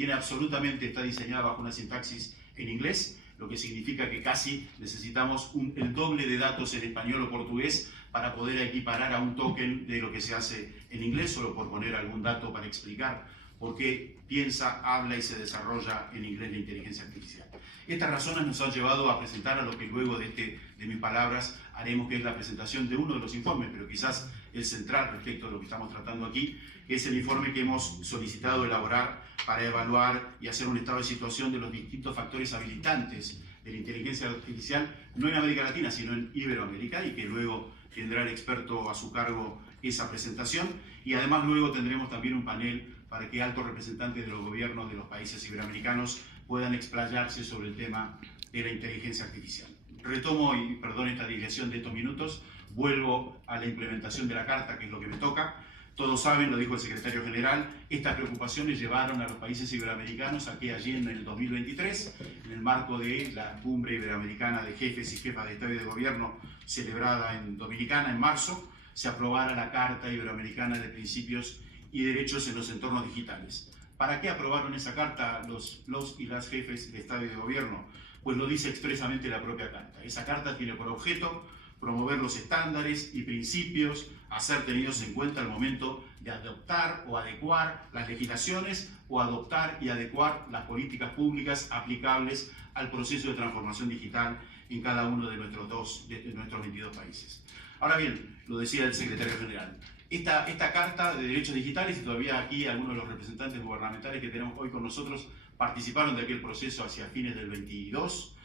está diseñada bajo una sintaxis en inglés, lo que significa que casi necesitamos el doble de datos en español o portugués para poder equiparar a un token de lo que se hace en inglés, solo por poner algún dato para explicar por qué piensa, habla y se desarrolla en inglés la inteligencia artificial. Estas razones nos han llevado a presentar a lo que luego de mis palabras haremos, que es la presentación de uno de los informes, pero quizás el central respecto de lo que estamos tratando aquí, que es el informe que hemos solicitado elaborar para evaluar y hacer un estado de situación de los distintos factores habilitantes de la inteligencia artificial, no en América Latina, sino en Iberoamérica, y que luego tendrá el experto a su cargo esa presentación. Y además luego tendremos también un panel para que altos representantes de los gobiernos de los países iberoamericanos puedan explayarse sobre el tema de la inteligencia artificial. Retomo, y perdón esta digresión de estos minutos, vuelvo a la implementación de la Carta, que es lo que me toca. Todos saben, lo dijo el secretario general, estas preocupaciones llevaron a los países iberoamericanos a que allí en el 2023, en el marco de la Cumbre Iberoamericana de Jefes y Jefas de Estado y de Gobierno celebrada en Dominicana en marzo, se aprobara la Carta Iberoamericana de Principios y Derechos en los Entornos Digitales. ¿Para qué aprobaron esa carta los y las jefes de Estado y de Gobierno? Pues lo dice expresamente la propia carta. Esa carta tiene por objeto promover los estándares y principios a ser tenidos en cuenta al momento de adoptar o adecuar las legislaciones o adoptar y adecuar las políticas públicas aplicables al proceso de transformación digital en cada uno de nuestros 22 países. Ahora bien, lo decía el secretario general, esta Carta de Derechos Digitales, y todavía aquí algunos de los representantes gubernamentales que tenemos hoy con nosotros participaron de aquel proceso hacia fines del 22,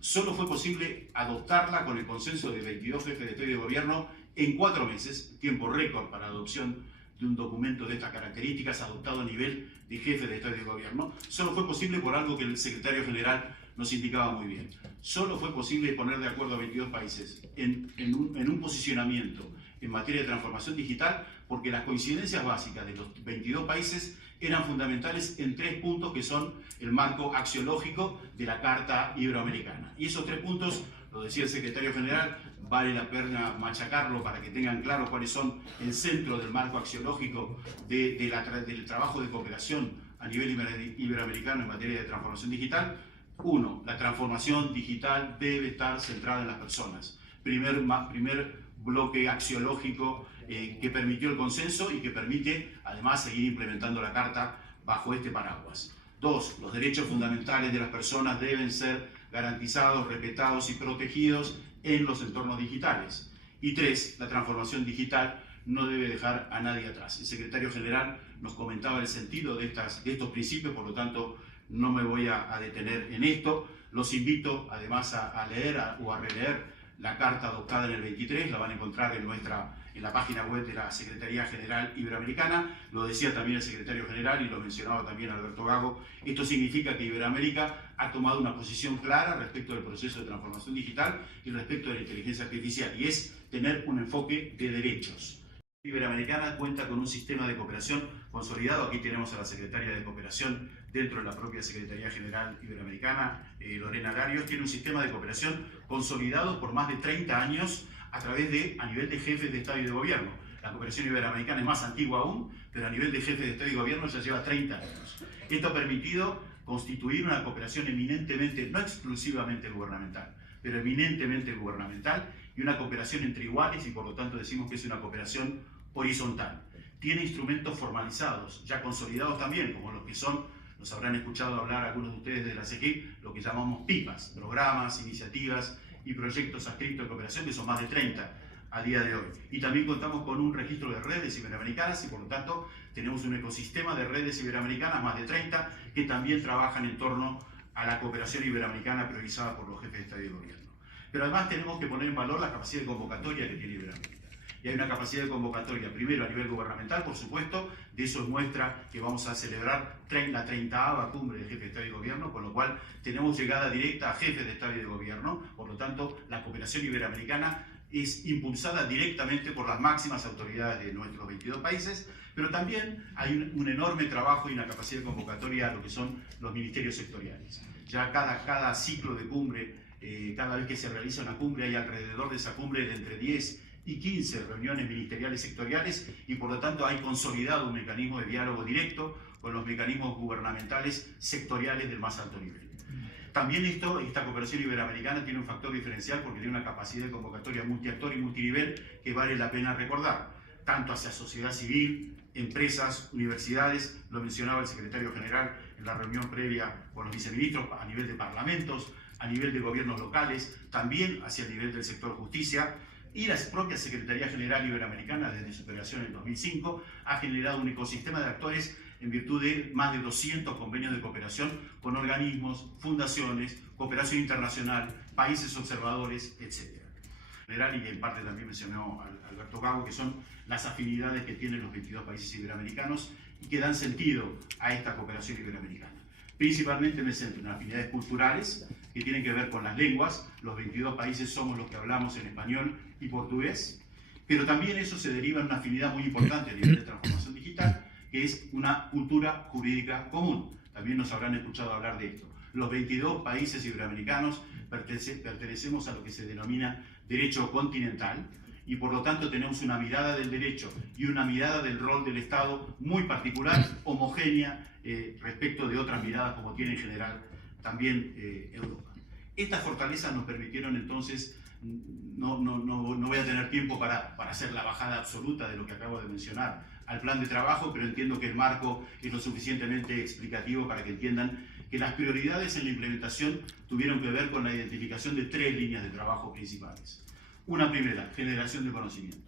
solo fue posible adoptarla con el consenso de 22 jefes de Estado y de Gobierno en 4 meses, tiempo récord para la adopción de un documento de estas características adoptado a nivel de jefes de Estado y de Gobierno. Solo fue posible por algo que el secretario general nos indicaba muy bien. Solo fue posible poner de acuerdo a 22 países en un posicionamiento en materia de transformación digital porque las coincidencias básicas de los 22 países eran fundamentales en 3 puntos que son el marco axiológico de la Carta Iberoamericana. Y esos 3 puntos, lo decía el secretario general, vale la pena machacarlo para que tengan claro cuáles son el centro del marco axiológico del trabajo de cooperación a nivel iberoamericano en materia de transformación digital. 1. La transformación digital debe estar centrada en las personas. Primer bloque axiológico que permitió el consenso y que permite además seguir implementando la Carta bajo este paraguas. 2. Los derechos fundamentales de las personas deben ser garantizados, respetados y protegidos en los entornos digitales. Y 3. La transformación digital no debe dejar a nadie atrás. El secretario general nos comentaba el sentido de estos principios, por lo tanto no me voy a detener en esto. Los invito además a leer o a releer la carta adoptada en el 23, la van a encontrar en la página web de la Secretaría General Iberoamericana. Lo decía también el secretario general y lo mencionaba también Alberto Gago. Esto significa que Iberoamérica ha tomado una posición clara respecto del proceso de transformación digital y respecto de la inteligencia artificial, y es tener un enfoque de derechos. Iberoamericana cuenta con un sistema de cooperación consolidado. Aquí tenemos a la secretaria de Cooperación dentro de la propia Secretaría General Iberoamericana, Lorena Larios. Tiene un sistema de cooperación consolidado por más de 30 años a nivel de jefes de Estado y de Gobierno. La cooperación iberoamericana es más antigua aún, pero a nivel de jefes de Estado y Gobierno ya lleva 30 años. Esto ha permitido constituir una cooperación eminentemente, no exclusivamente gubernamental, pero eminentemente gubernamental, y una cooperación entre iguales, y por lo tanto decimos que es una cooperación horizontal. Tiene instrumentos formalizados, ya consolidados también, como los que son, nos habrán escuchado hablar algunos de ustedes de la CEGIP, lo que llamamos PIPAs, programas, iniciativas y proyectos adscritos de cooperación, que son más de 30 a día de hoy. Y también contamos con un registro de redes iberoamericanas y por lo tanto tenemos un ecosistema de redes iberoamericanas, más de 30, que también trabajan en torno a la cooperación iberoamericana priorizada por los jefes de Estado y de Gobierno. Pero además tenemos que poner en valor la capacidad de convocatoria que tiene Iberoamérica. Y hay una capacidad de convocatoria, primero a nivel gubernamental, por supuesto, de eso es muestra que vamos a celebrar la 30ª cumbre de jefes de Estado y Gobierno, con lo cual tenemos llegada directa a jefes de Estado y de Gobierno. Por lo tanto, la cooperación iberoamericana es impulsada directamente por las máximas autoridades de nuestros 22 países, pero también hay un enorme trabajo y una capacidad de convocatoria a lo que son los ministerios sectoriales. Ya cada ciclo de cumbre, cada vez que se realiza una cumbre, hay alrededor de esa cumbre de entre 10 y 15 reuniones ministeriales sectoriales, y por lo tanto hay consolidado un mecanismo de diálogo directo con los mecanismos gubernamentales sectoriales del más alto nivel. También esta cooperación iberoamericana tiene un factor diferencial porque tiene una capacidad de convocatoria multiactor y multinivel que vale la pena recordar, tanto hacia sociedad civil, empresas, universidades, lo mencionaba el secretario general en la reunión previa con los viceministros, a nivel de parlamentos, a nivel de gobiernos locales, también hacia el nivel del sector justicia. Y la propia Secretaría General Iberoamericana, desde su creación en 2005, ha generado un ecosistema de actores en virtud de más de 200 convenios de cooperación con organismos, fundaciones, cooperación internacional, países observadores, etc. General, y en parte también mencionó Alberto Gago, que son las afinidades que tienen los 22 países iberoamericanos y que dan sentido a esta cooperación iberoamericana. Principalmente me centro en afinidades culturales que tienen que ver con las lenguas. Los 22 países somos los que hablamos en español y portugués, pero también eso se deriva en una afinidad muy importante a nivel de transformación digital, que es una cultura jurídica común. También nos habrán escuchado hablar de esto. Los 22 países iberoamericanos pertenecemos a lo que se denomina derecho continental, y por lo tanto tenemos una mirada del derecho y una mirada del rol del Estado muy particular, homogénea, respecto de otras miradas como tiene en general también Europa. Estas fortalezas nos permitieron entonces, no voy a tener tiempo para hacer la bajada absoluta de lo que acabo de mencionar al plan de trabajo, pero entiendo que el marco es lo suficientemente explicativo para que entiendan que las prioridades en la implementación tuvieron que ver con la identificación de 3 líneas de trabajo principales. Una primera, generación de conocimiento.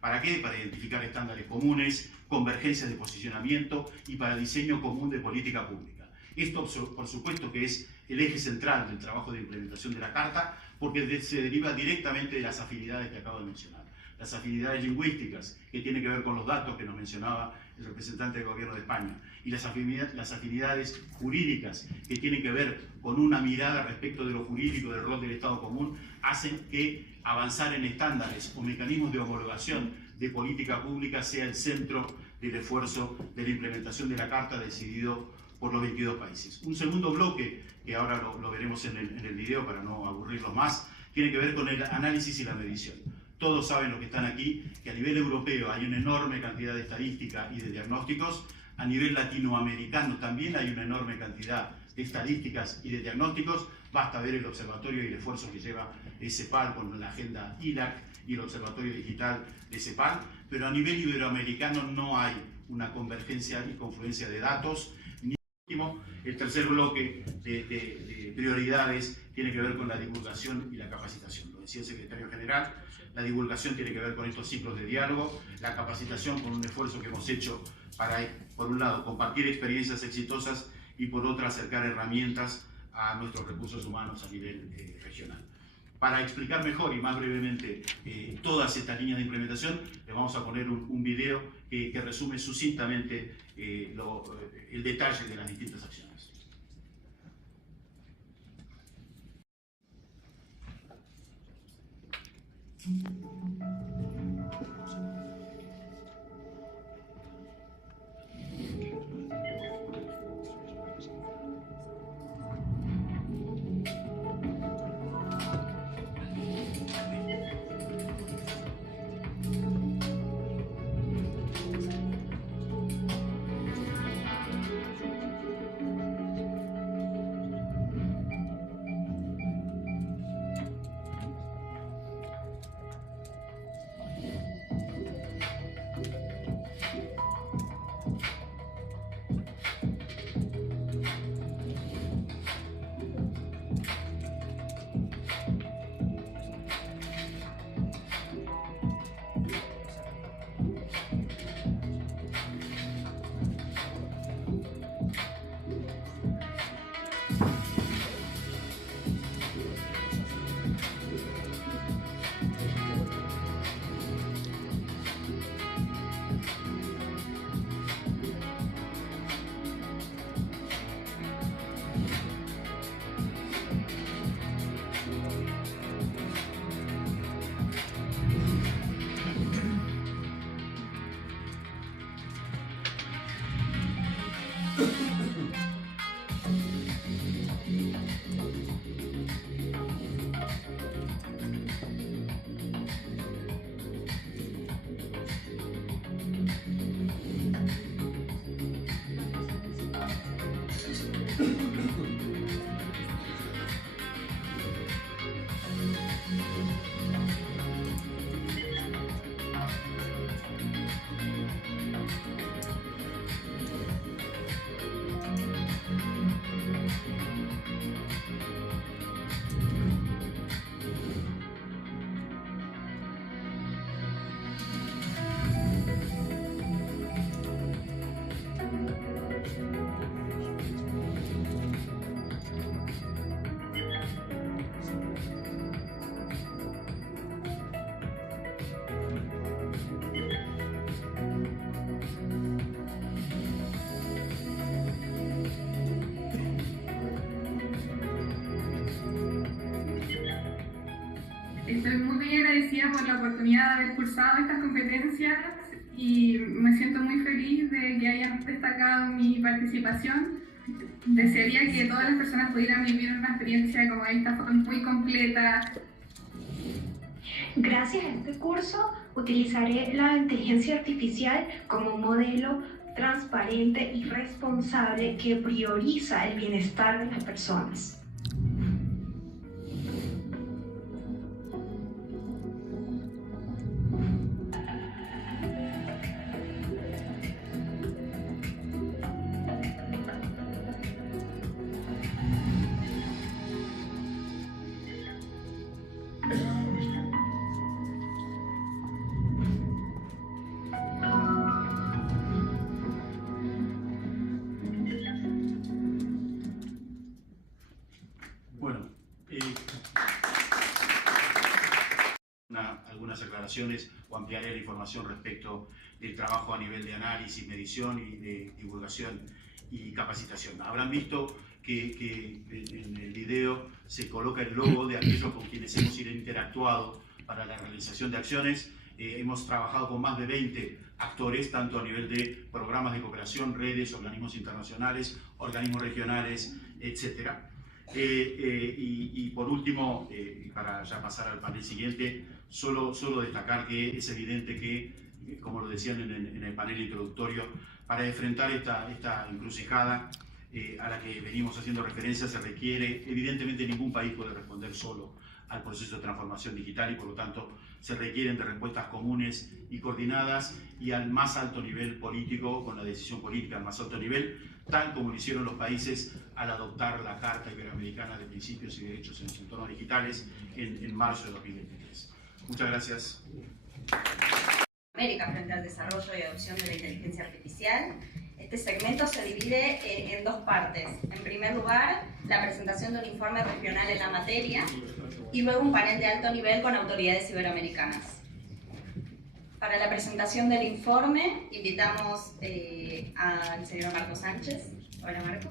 ¿Para qué? Para identificar estándares comunes, convergencias de posicionamiento y para diseño común de política pública. Esto, por supuesto, que es el eje central del trabajo de implementación de la Carta, porque se deriva directamente de las afinidades que acabo de mencionar. las afinidades lingüísticas, que tiene que ver con los datos que nos mencionaba el representante del Gobierno de España, y las afinidades jurídicas, que tienen que ver con una mirada respecto de lo jurídico del rol del Estado común, hacen que avanzar en estándares o mecanismos de homologación de política pública sea el centro del esfuerzo de la implementación de la Carta decidido por los 22 países. Un segundo bloque, que ahora lo veremos en el video para no aburrirlos más, tiene que ver con el análisis y la medición. Todos saben los que están aquí que a nivel europeo hay una enorme cantidad de estadística y de diagnósticos. A nivel latinoamericano también hay una enorme cantidad de estadísticas y de diagnósticos. Basta ver el observatorio y el esfuerzo que lleva CEPAL con la agenda ILAC y el observatorio digital de CEPAL. Pero a nivel iberoamericano no hay una convergencia y confluencia de datos. El tercer bloque de prioridades tiene que ver con la divulgación y la capacitación. Lo decía el secretario general, la divulgación tiene que ver con estos ciclos de diálogo, la capacitación con un esfuerzo que hemos hecho para, por un lado, compartir experiencias exitosas y por otro, acercar herramientas a nuestros recursos humanos a nivel regional. Para explicar mejor y más brevemente todas estas líneas de implementación, le vamos a poner un video que resume sucintamente el detalle de las distintas acciones. Estoy muy agradecida por la oportunidad de haber cursado estas competencias y me siento muy feliz de que hayan destacado mi participación. Desearía que todas las personas pudieran vivir una experiencia como esta, fue muy completa. Gracias a este curso utilizaré la inteligencia artificial como un modelo transparente y responsable que prioriza el bienestar de las personas. colaboraciones o ampliaré la información respecto del trabajo a nivel de análisis, medición y de divulgación y capacitación. Habrán visto que en el video se coloca el logo de aquellos con quienes hemos interactuado para la realización de acciones. Hemos trabajado con más de 20 actores, tanto a nivel de programas de cooperación, redes, organismos internacionales, organismos regionales, etc. Y por último, para ya pasar al panel siguiente, solo destacar que es evidente que, como lo decían en el panel introductorio, para enfrentar esta encrucijada a la que venimos haciendo referencia se requiere, evidentemente ningún país puede responder solo al proceso de transformación digital y por lo tanto se requieren de respuestas comunes y coordinadas y al más alto nivel político, con la decisión política al más alto nivel, tal como lo hicieron los países al adoptar la Carta Iberoamericana de Principios y Derechos en los Entornos Digitales en marzo de 2023. Muchas gracias. América frente al desarrollo y adopción de la inteligencia artificial. Este segmento se divide en dos partes. En primer lugar, la presentación de un informe regional en la materia y luego un panel de alto nivel con autoridades iberoamericanas. Para la presentación del informe invitamos al señor Marco Sánchez. Hola Marco.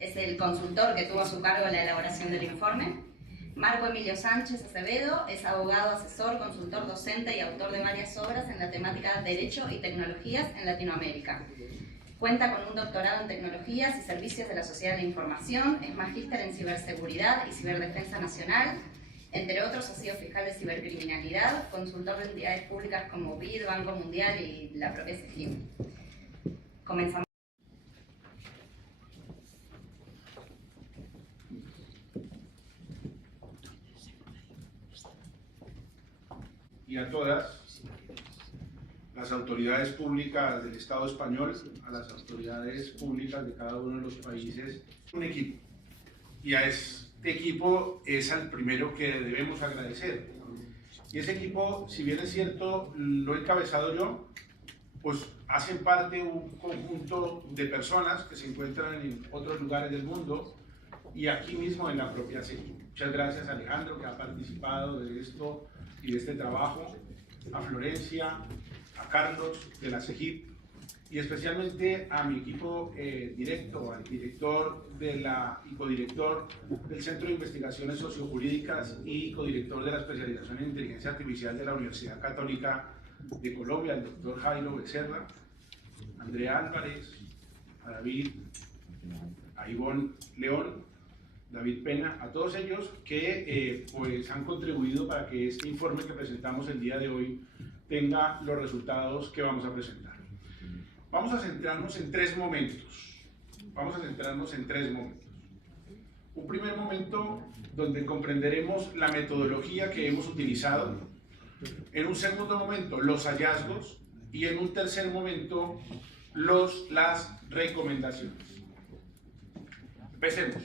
Es el consultor que tuvo a su cargo la elaboración del informe. Marco Emilio Sánchez Acevedo es abogado, asesor, consultor docente y autor de varias obras en la temática Derecho y Tecnologías en Latinoamérica. Cuenta con un doctorado en Tecnologías y Servicios de la Sociedad de Información, es magíster en Ciberseguridad y Ciberdefensa Nacional. Entre otros, ha sido fiscal de cibercriminalidad, consultor de entidades públicas como BID, Banco Mundial y la propia SEGIP. Comenzamos. Y a todas las autoridades públicas del Estado español, a las autoridades públicas de cada uno de los países, un equipo. Y a este equipo es al primero que debemos agradecer. Y ese equipo, si bien es cierto, lo he encabezado yo, pues hacen parte de un conjunto de personas que se encuentran en otros lugares del mundo y aquí mismo en la propia SEGIP. Muchas gracias a Alejandro, que ha participado de esto y de este trabajo, a Florencia, a Carlos de la SEGIP y especialmente a mi equipo directo, al director y codirector del Centro de Investigaciones Sociojurídicas y codirector de la especialización en Inteligencia Artificial de la Universidad Católica de Colombia, el doctor Jairo Becerra, a Andrea Álvarez, a David, a Ivonne León, David Pena, a todos ellos que pues han contribuido para que este informe que presentamos el día de hoy tenga los resultados que vamos a presentar. Vamos a centrarnos en tres momentos. Un primer momento donde comprenderemos la metodología que hemos utilizado. En un segundo momento, los hallazgos. Y en un tercer momento, las recomendaciones. Empecemos.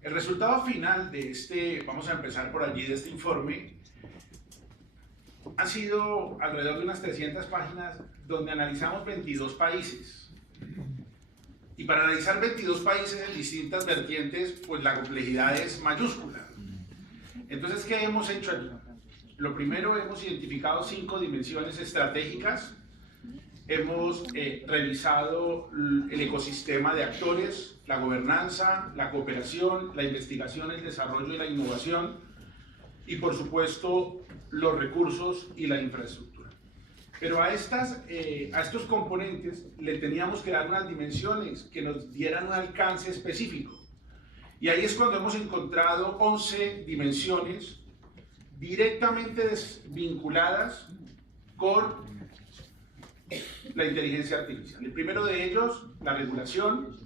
El resultado final de vamos a empezar por allí, de este informe, ha sido alrededor de unas 300 páginas donde analizamos 22 países. Y para analizar 22 países en distintas vertientes, pues la complejidad es mayúscula. Entonces, ¿qué hemos hecho allí? Lo primero, hemos identificado 5 dimensiones estratégicas. Hemos revisado el ecosistema de actores, la gobernanza, la cooperación, la investigación, el desarrollo y la innovación, y por supuesto los recursos y la infraestructura. Pero a estos componentes le teníamos que dar unas dimensiones que nos dieran un alcance específico. Y ahí es cuando hemos encontrado 11 dimensiones directamente vinculadas con la inteligencia artificial. El primero de ellos, la regulación,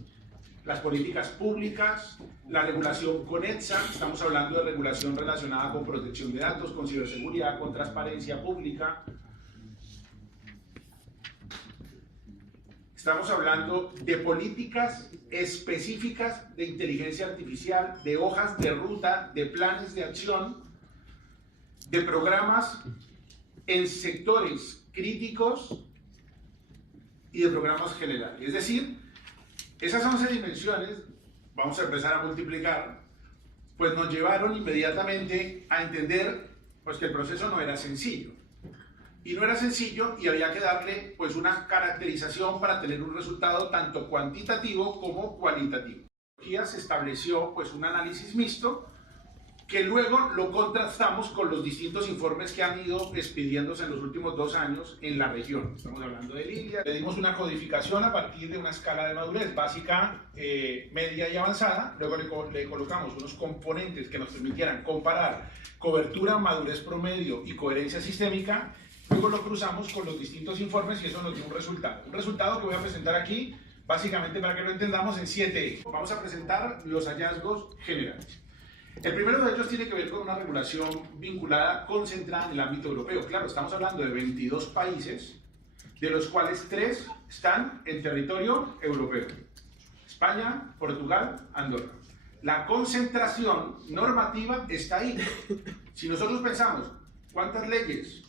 las políticas públicas, la regulación con ETSA, estamos hablando de regulación relacionada con protección de datos, con ciberseguridad, con transparencia pública. Estamos hablando de políticas específicas de inteligencia artificial, de hojas de ruta, de planes de acción, de programas en sectores críticos y de programas generales. Es decir, esas 11 dimensiones, vamos a empezar a multiplicar, pues nos llevaron inmediatamente a entender pues que el proceso no era sencillo. Y no era sencillo y había que darle pues una caracterización para tener un resultado tanto cuantitativo como cualitativo. Se estableció pues un análisis mixto que luego lo contrastamos con los distintos informes que han ido expidiéndose en los últimos 2 años en la región. Estamos hablando de Lilia. Le dimos una codificación a partir de una escala de madurez básica, media y avanzada. Luego le colocamos unos componentes que nos permitieran comparar cobertura, madurez promedio y coherencia sistémica. Luego lo cruzamos con los distintos informes y eso nos dio un resultado. Un resultado que voy a presentar aquí, básicamente para que lo entendamos en 7 ejes. Vamos a presentar los hallazgos generales. El primero de ellos tiene que ver con una regulación vinculada, concentrada en el ámbito europeo. Claro, estamos hablando de 22 países, de los cuales 3 están en territorio europeo. España, Portugal, Andorra. La concentración normativa está ahí. Si nosotros pensamos cuántas leyes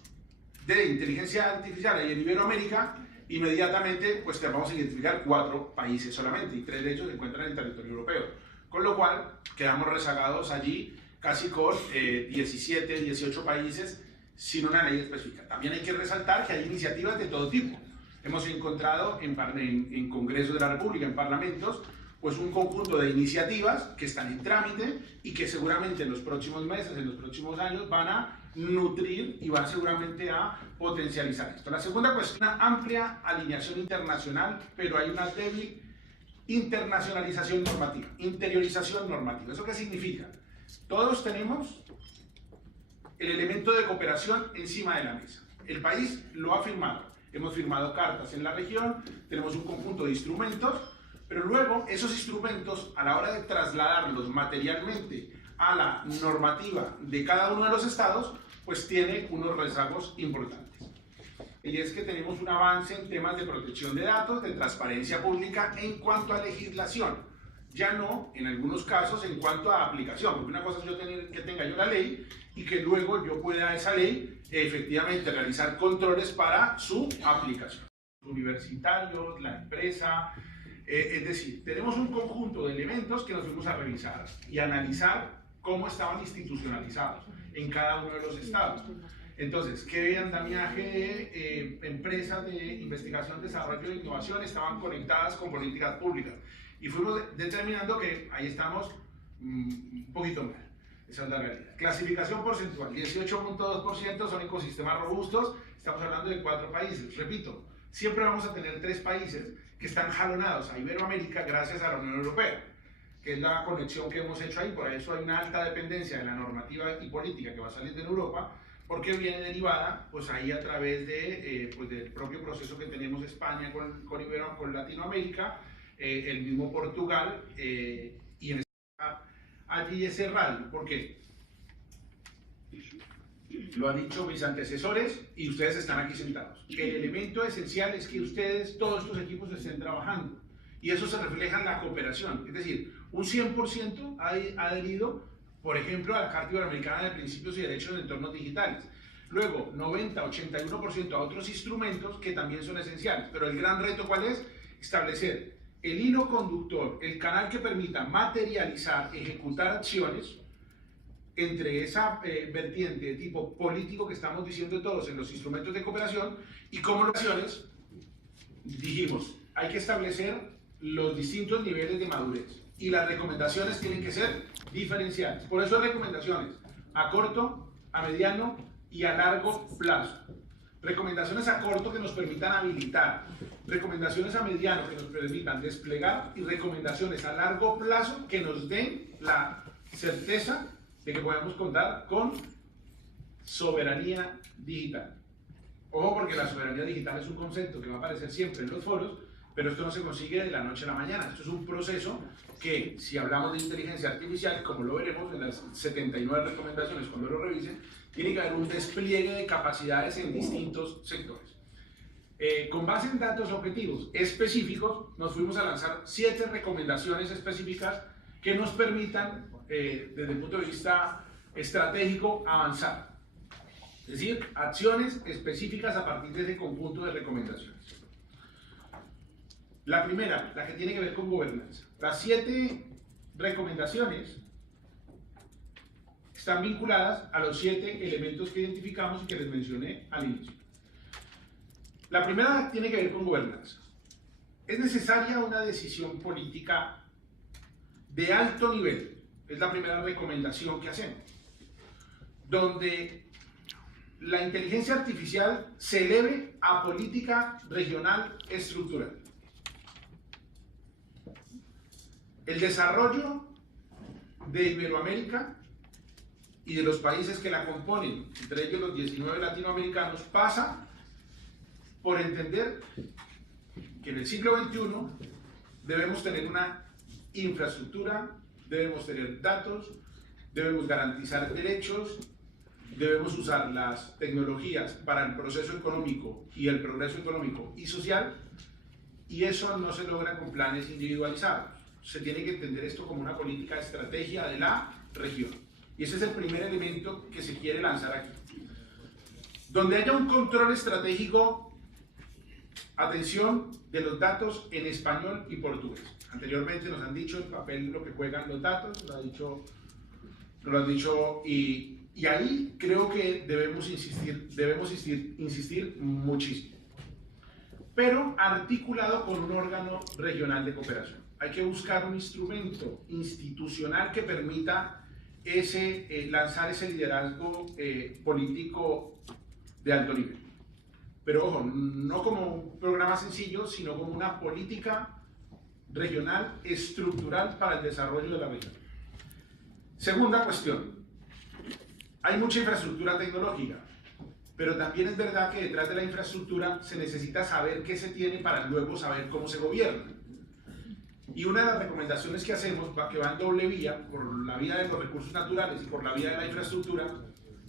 de inteligencia artificial hay en Iberoamérica, inmediatamente pues te vamos a identificar 4 países solamente y 3 de ellos se encuentran en el territorio europeo. Con lo cual, quedamos rezagados allí casi con 17, 18 países sin una ley específica. También hay que resaltar que hay iniciativas de todo tipo. Hemos encontrado en Congresos de la República, en parlamentos, pues un conjunto de iniciativas que están en trámite y que seguramente en los próximos meses, en los próximos años, van a nutrir y van seguramente a potencializar esto. La segunda cuestión, una amplia alineación internacional, pero hay una débil internacionalización normativa, interiorización normativa. ¿Eso qué significa? Todos tenemos el elemento de cooperación encima de la mesa. El país lo ha firmado. Hemos firmado cartas en la región, tenemos un conjunto de instrumentos, pero luego esos instrumentos, a la hora de trasladarlos materialmente a la normativa de cada uno de los estados, pues tiene unos rezagos importantes. Y es que tenemos un avance en temas de protección de datos, de transparencia pública en cuanto a legislación, ya no en algunos casos en cuanto a aplicación, porque una cosa es que tenga yo la ley y que luego yo pueda esa ley efectivamente realizar controles para su aplicación. Universitarios, la empresa, es decir, tenemos un conjunto de elementos que nos fuimos a revisar y analizar cómo estaban institucionalizados en cada uno de los estados. Entonces, ¿qué andamiaje de empresas de investigación, desarrollo e innovación estaban conectadas con políticas públicas? Y fuimos determinando que ahí estamos un poquito mal. Esa es la realidad. Clasificación porcentual, 18.2% son ecosistemas robustos, estamos hablando de 4 países. Repito, siempre vamos a tener 3 países que están jalonados a Iberoamérica gracias a la Unión Europea, que es la conexión que hemos hecho ahí. Por eso hay una alta dependencia de la normativa y política que va a salir de Europa, porque viene derivada pues ahí a través de, pues, del propio proceso que tenemos España con Latinoamérica, el mismo Portugal, y en allí es cerrado. ¿Por qué? Lo han dicho mis antecesores y ustedes están aquí sentados. El elemento esencial es que ustedes, todos estos equipos, estén trabajando y eso se refleja en la cooperación. Es decir, un 100% ha adherido, por ejemplo, a la Carta Iberoamericana de Principios y Derechos de Entornos Digitales. Luego, 90, 81% a otros instrumentos que también son esenciales. Pero el gran reto, ¿cuál es? Establecer el hilo conductor, el canal que permita materializar, ejecutar acciones entre esa vertiente de tipo político que estamos diciendo todos en los instrumentos de cooperación y como las acciones, dijimos, hay que establecer los distintos niveles de madurez y las recomendaciones tienen que ser diferenciales. Por eso recomendaciones a corto, a mediano y a largo plazo. Recomendaciones a corto que nos permitan habilitar, recomendaciones a mediano que nos permitan desplegar y recomendaciones a largo plazo que nos den la certeza de que podemos contar con soberanía digital. Ojo, porque la soberanía digital es un concepto que va a aparecer siempre en los foros, pero esto no se consigue de la noche a la mañana. Esto es un proceso que, si hablamos de inteligencia artificial, como lo veremos en las 79 recomendaciones cuando lo revisen, tiene que haber un despliegue de capacidades en distintos sectores. Con base en datos objetivos específicos, nos fuimos a lanzar 7 recomendaciones específicas que nos permitan, desde el punto de vista estratégico, avanzar. Es decir, acciones específicas a partir de ese conjunto de recomendaciones. La primera, la que tiene que ver con gobernanza. Las 7 recomendaciones están vinculadas a los 7 elementos que identificamos y que les mencioné al inicio. La primera tiene que ver con gobernanza. Es necesaria una decisión política de alto nivel, es la primera recomendación que hacemos, donde la inteligencia artificial se eleve a política regional estructural. El desarrollo de Iberoamérica y de los países que la componen, entre ellos los 19 latinoamericanos, pasa por entender que en el siglo XXI debemos tener una infraestructura, debemos tener datos, debemos garantizar derechos, debemos usar las tecnologías para el proceso económico y el progreso económico y social, y eso no se logra con planes individualizados. Se tiene que entender esto como una política de estrategia de la región. Y ese es el primer elemento que se quiere lanzar aquí. Donde haya un control estratégico, atención, de los datos en español y portugués. Anteriormente nos han dicho el papel, lo que juegan los datos, lo han dicho y ahí creo que debemos insistir muchísimo. Pero articulado con un órgano regional de cooperación. Hay que buscar un instrumento institucional que permita lanzar ese liderazgo político de alto nivel. Pero ojo, no como un programa sencillo, sino como una política regional estructural para el desarrollo de la región. Segunda cuestión, hay mucha infraestructura tecnológica, pero también es verdad que detrás de la infraestructura se necesita saber qué se tiene para luego saber cómo se gobierna. Y una de las recomendaciones que hacemos, que va en doble vía, por la vía de los recursos naturales y por la vía de la infraestructura,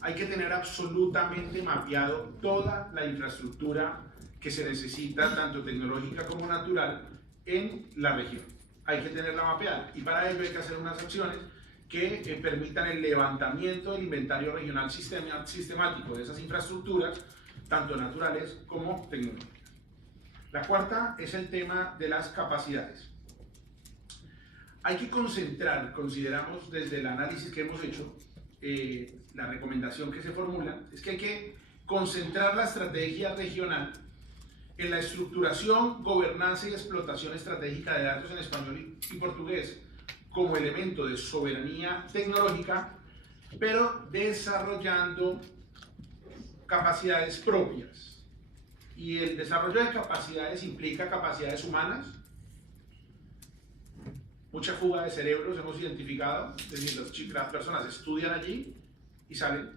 hay que tener absolutamente mapeado toda la infraestructura que se necesita, tanto tecnológica como natural, en la región. Hay que tenerla mapeada y para ello hay que hacer unas acciones que permitan el levantamiento del inventario regional sistemático de esas infraestructuras, tanto naturales como tecnológicas. La cuarta es el tema de las capacidades. Hay que concentrar, consideramos desde el análisis que hemos hecho, la recomendación que se formula, es que hay que concentrar la estrategia regional en la estructuración, gobernanza y explotación estratégica de datos en español y portugués como elemento de soberanía tecnológica, pero desarrollando capacidades propias. Y el desarrollo de capacidades implica capacidades humanas, mucha fuga de cerebros hemos identificado, es decir, las personas estudian allí y salen.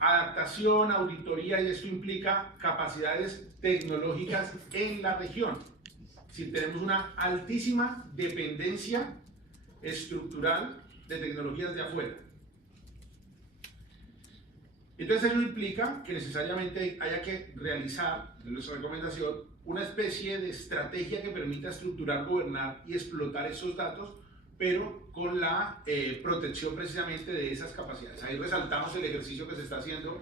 Adaptación, auditoría, y esto implica capacidades tecnológicas en la región. Si tenemos una altísima dependencia estructural de tecnologías de afuera. Entonces ello implica que necesariamente haya que realizar, en nuestra recomendación, una especie de estrategia que permita estructurar, gobernar y explotar esos datos, pero con la protección precisamente de esas capacidades. Ahí resaltamos el ejercicio que se está haciendo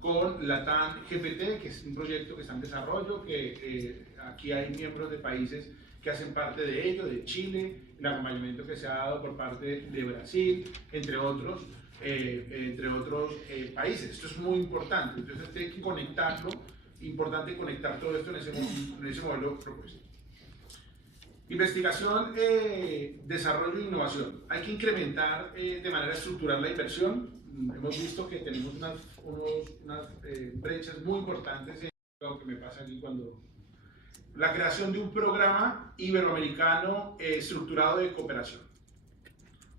con LATAM GPT, que es un proyecto que está en desarrollo, que aquí hay miembros de países que hacen parte de ello, de Chile, el acompañamiento que se ha dado por parte de Brasil, entre otros países. Esto es muy importante, entonces hay que conectarlo, importante conectar todo esto en ese modelo propuesto. Investigación, desarrollo e innovación. Hay que incrementar de manera estructural la inversión. Hemos visto que tenemos unas brechas muy importantes en lo que me pasa aquí cuando... La creación de un programa iberoamericano estructurado de cooperación.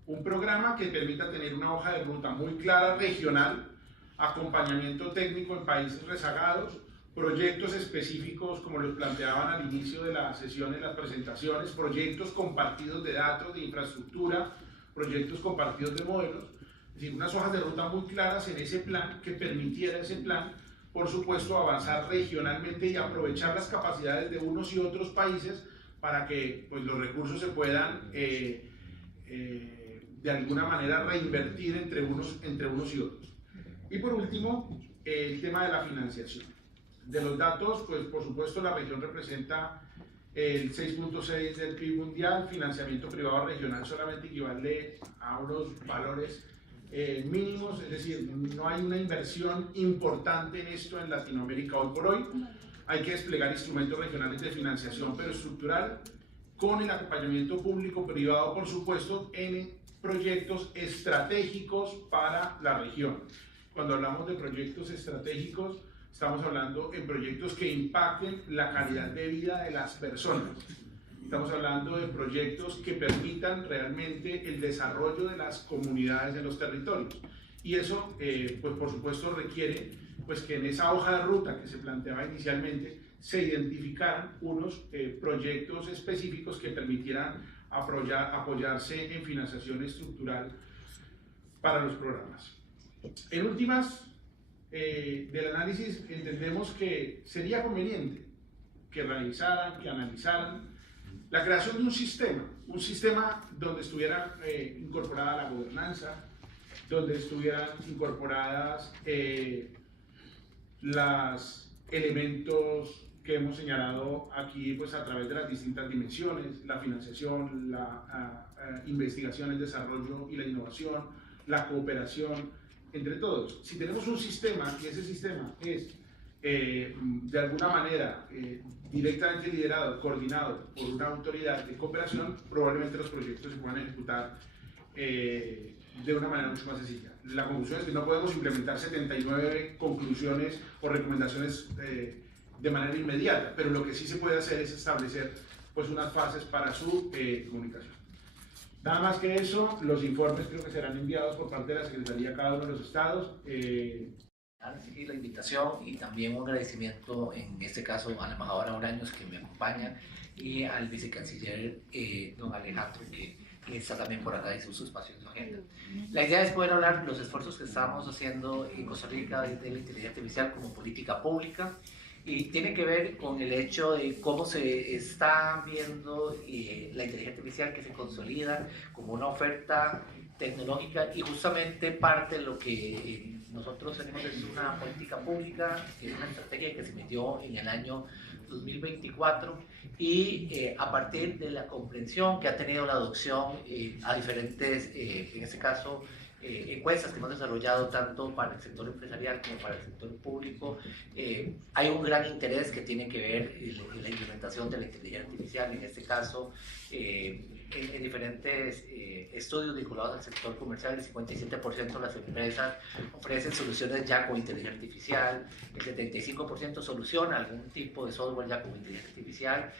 Un programa que permita tener una hoja de ruta muy clara, regional, acompañamiento técnico en países rezagados, proyectos específicos como los planteaban al inicio de la sesión en las presentaciones, proyectos compartidos de datos, de infraestructura, proyectos compartidos de modelos, es decir, unas hojas de ruta muy claras en ese plan que permitiera ese plan, por supuesto, avanzar regionalmente y aprovechar las capacidades de unos y otros países para que pues, los recursos se puedan de alguna manera reinvertir entre unos y otros. Y por último, el tema de la financiación. De los datos, pues por supuesto la región representa el 6.6 del PIB mundial, financiamiento privado regional solamente equivale a unos valores mínimos, es decir, no hay una inversión importante en esto en Latinoamérica hoy por hoy. Hay que desplegar instrumentos regionales de financiación, pero estructural, con el acompañamiento público-privado, por supuesto, en proyectos estratégicos para la región. Cuando hablamos de proyectos estratégicos, estamos hablando en proyectos que impacten la calidad de vida de las personas. Estamos hablando de proyectos que permitan realmente el desarrollo de las comunidades en los territorios. Y eso, pues por supuesto, requiere pues, que en esa hoja de ruta que se planteaba inicialmente se identificaran unos proyectos específicos que permitieran apoyarse en financiación estructural para los programas. En últimas, del análisis entendemos que sería conveniente que realizaran, que analizaran la creación de un sistema donde estuviera incorporada la gobernanza, donde estuvieran incorporadas los elementos que hemos señalado aquí pues, a través de las distintas dimensiones, la financiación, la investigación, el desarrollo y la innovación, la cooperación, entre todos. Si tenemos un sistema y ese sistema es de alguna manera directamente liderado, coordinado por una autoridad de cooperación, probablemente los proyectos se puedan ejecutar de una manera mucho más sencilla. La conclusión es que no podemos implementar 79 conclusiones o recomendaciones de manera inmediata, pero lo que sí se puede hacer es establecer pues, unas fases para su comunicación. Nada más que eso, los informes creo que serán enviados por parte de la Secretaría a cada uno de los estados. La invitación y también un agradecimiento en este caso a la embajadora Oraños que me acompaña y al vicecanciller don Alejandro que está también por acá y su espacio en su agenda. La idea es poder hablar de los esfuerzos que estamos haciendo en Costa Rica de la inteligencia artificial como política pública y tiene que ver con el hecho de cómo se está viendo la inteligencia artificial que se consolida como una oferta tecnológica y justamente parte de lo que nosotros tenemos es una política pública, es una estrategia que se metió en el año 2024 y a partir de la comprensión que ha tenido la adopción a diferentes, en este caso, encuestas que hemos desarrollado tanto para el sector empresarial como para el sector público, hay un gran interés que tiene que ver en la implementación de la inteligencia artificial, en este caso en diferentes estudios vinculados al sector comercial. El 57% de las empresas ofrecen soluciones ya con inteligencia artificial, el 75% soluciona algún tipo de software ya con inteligencia artificial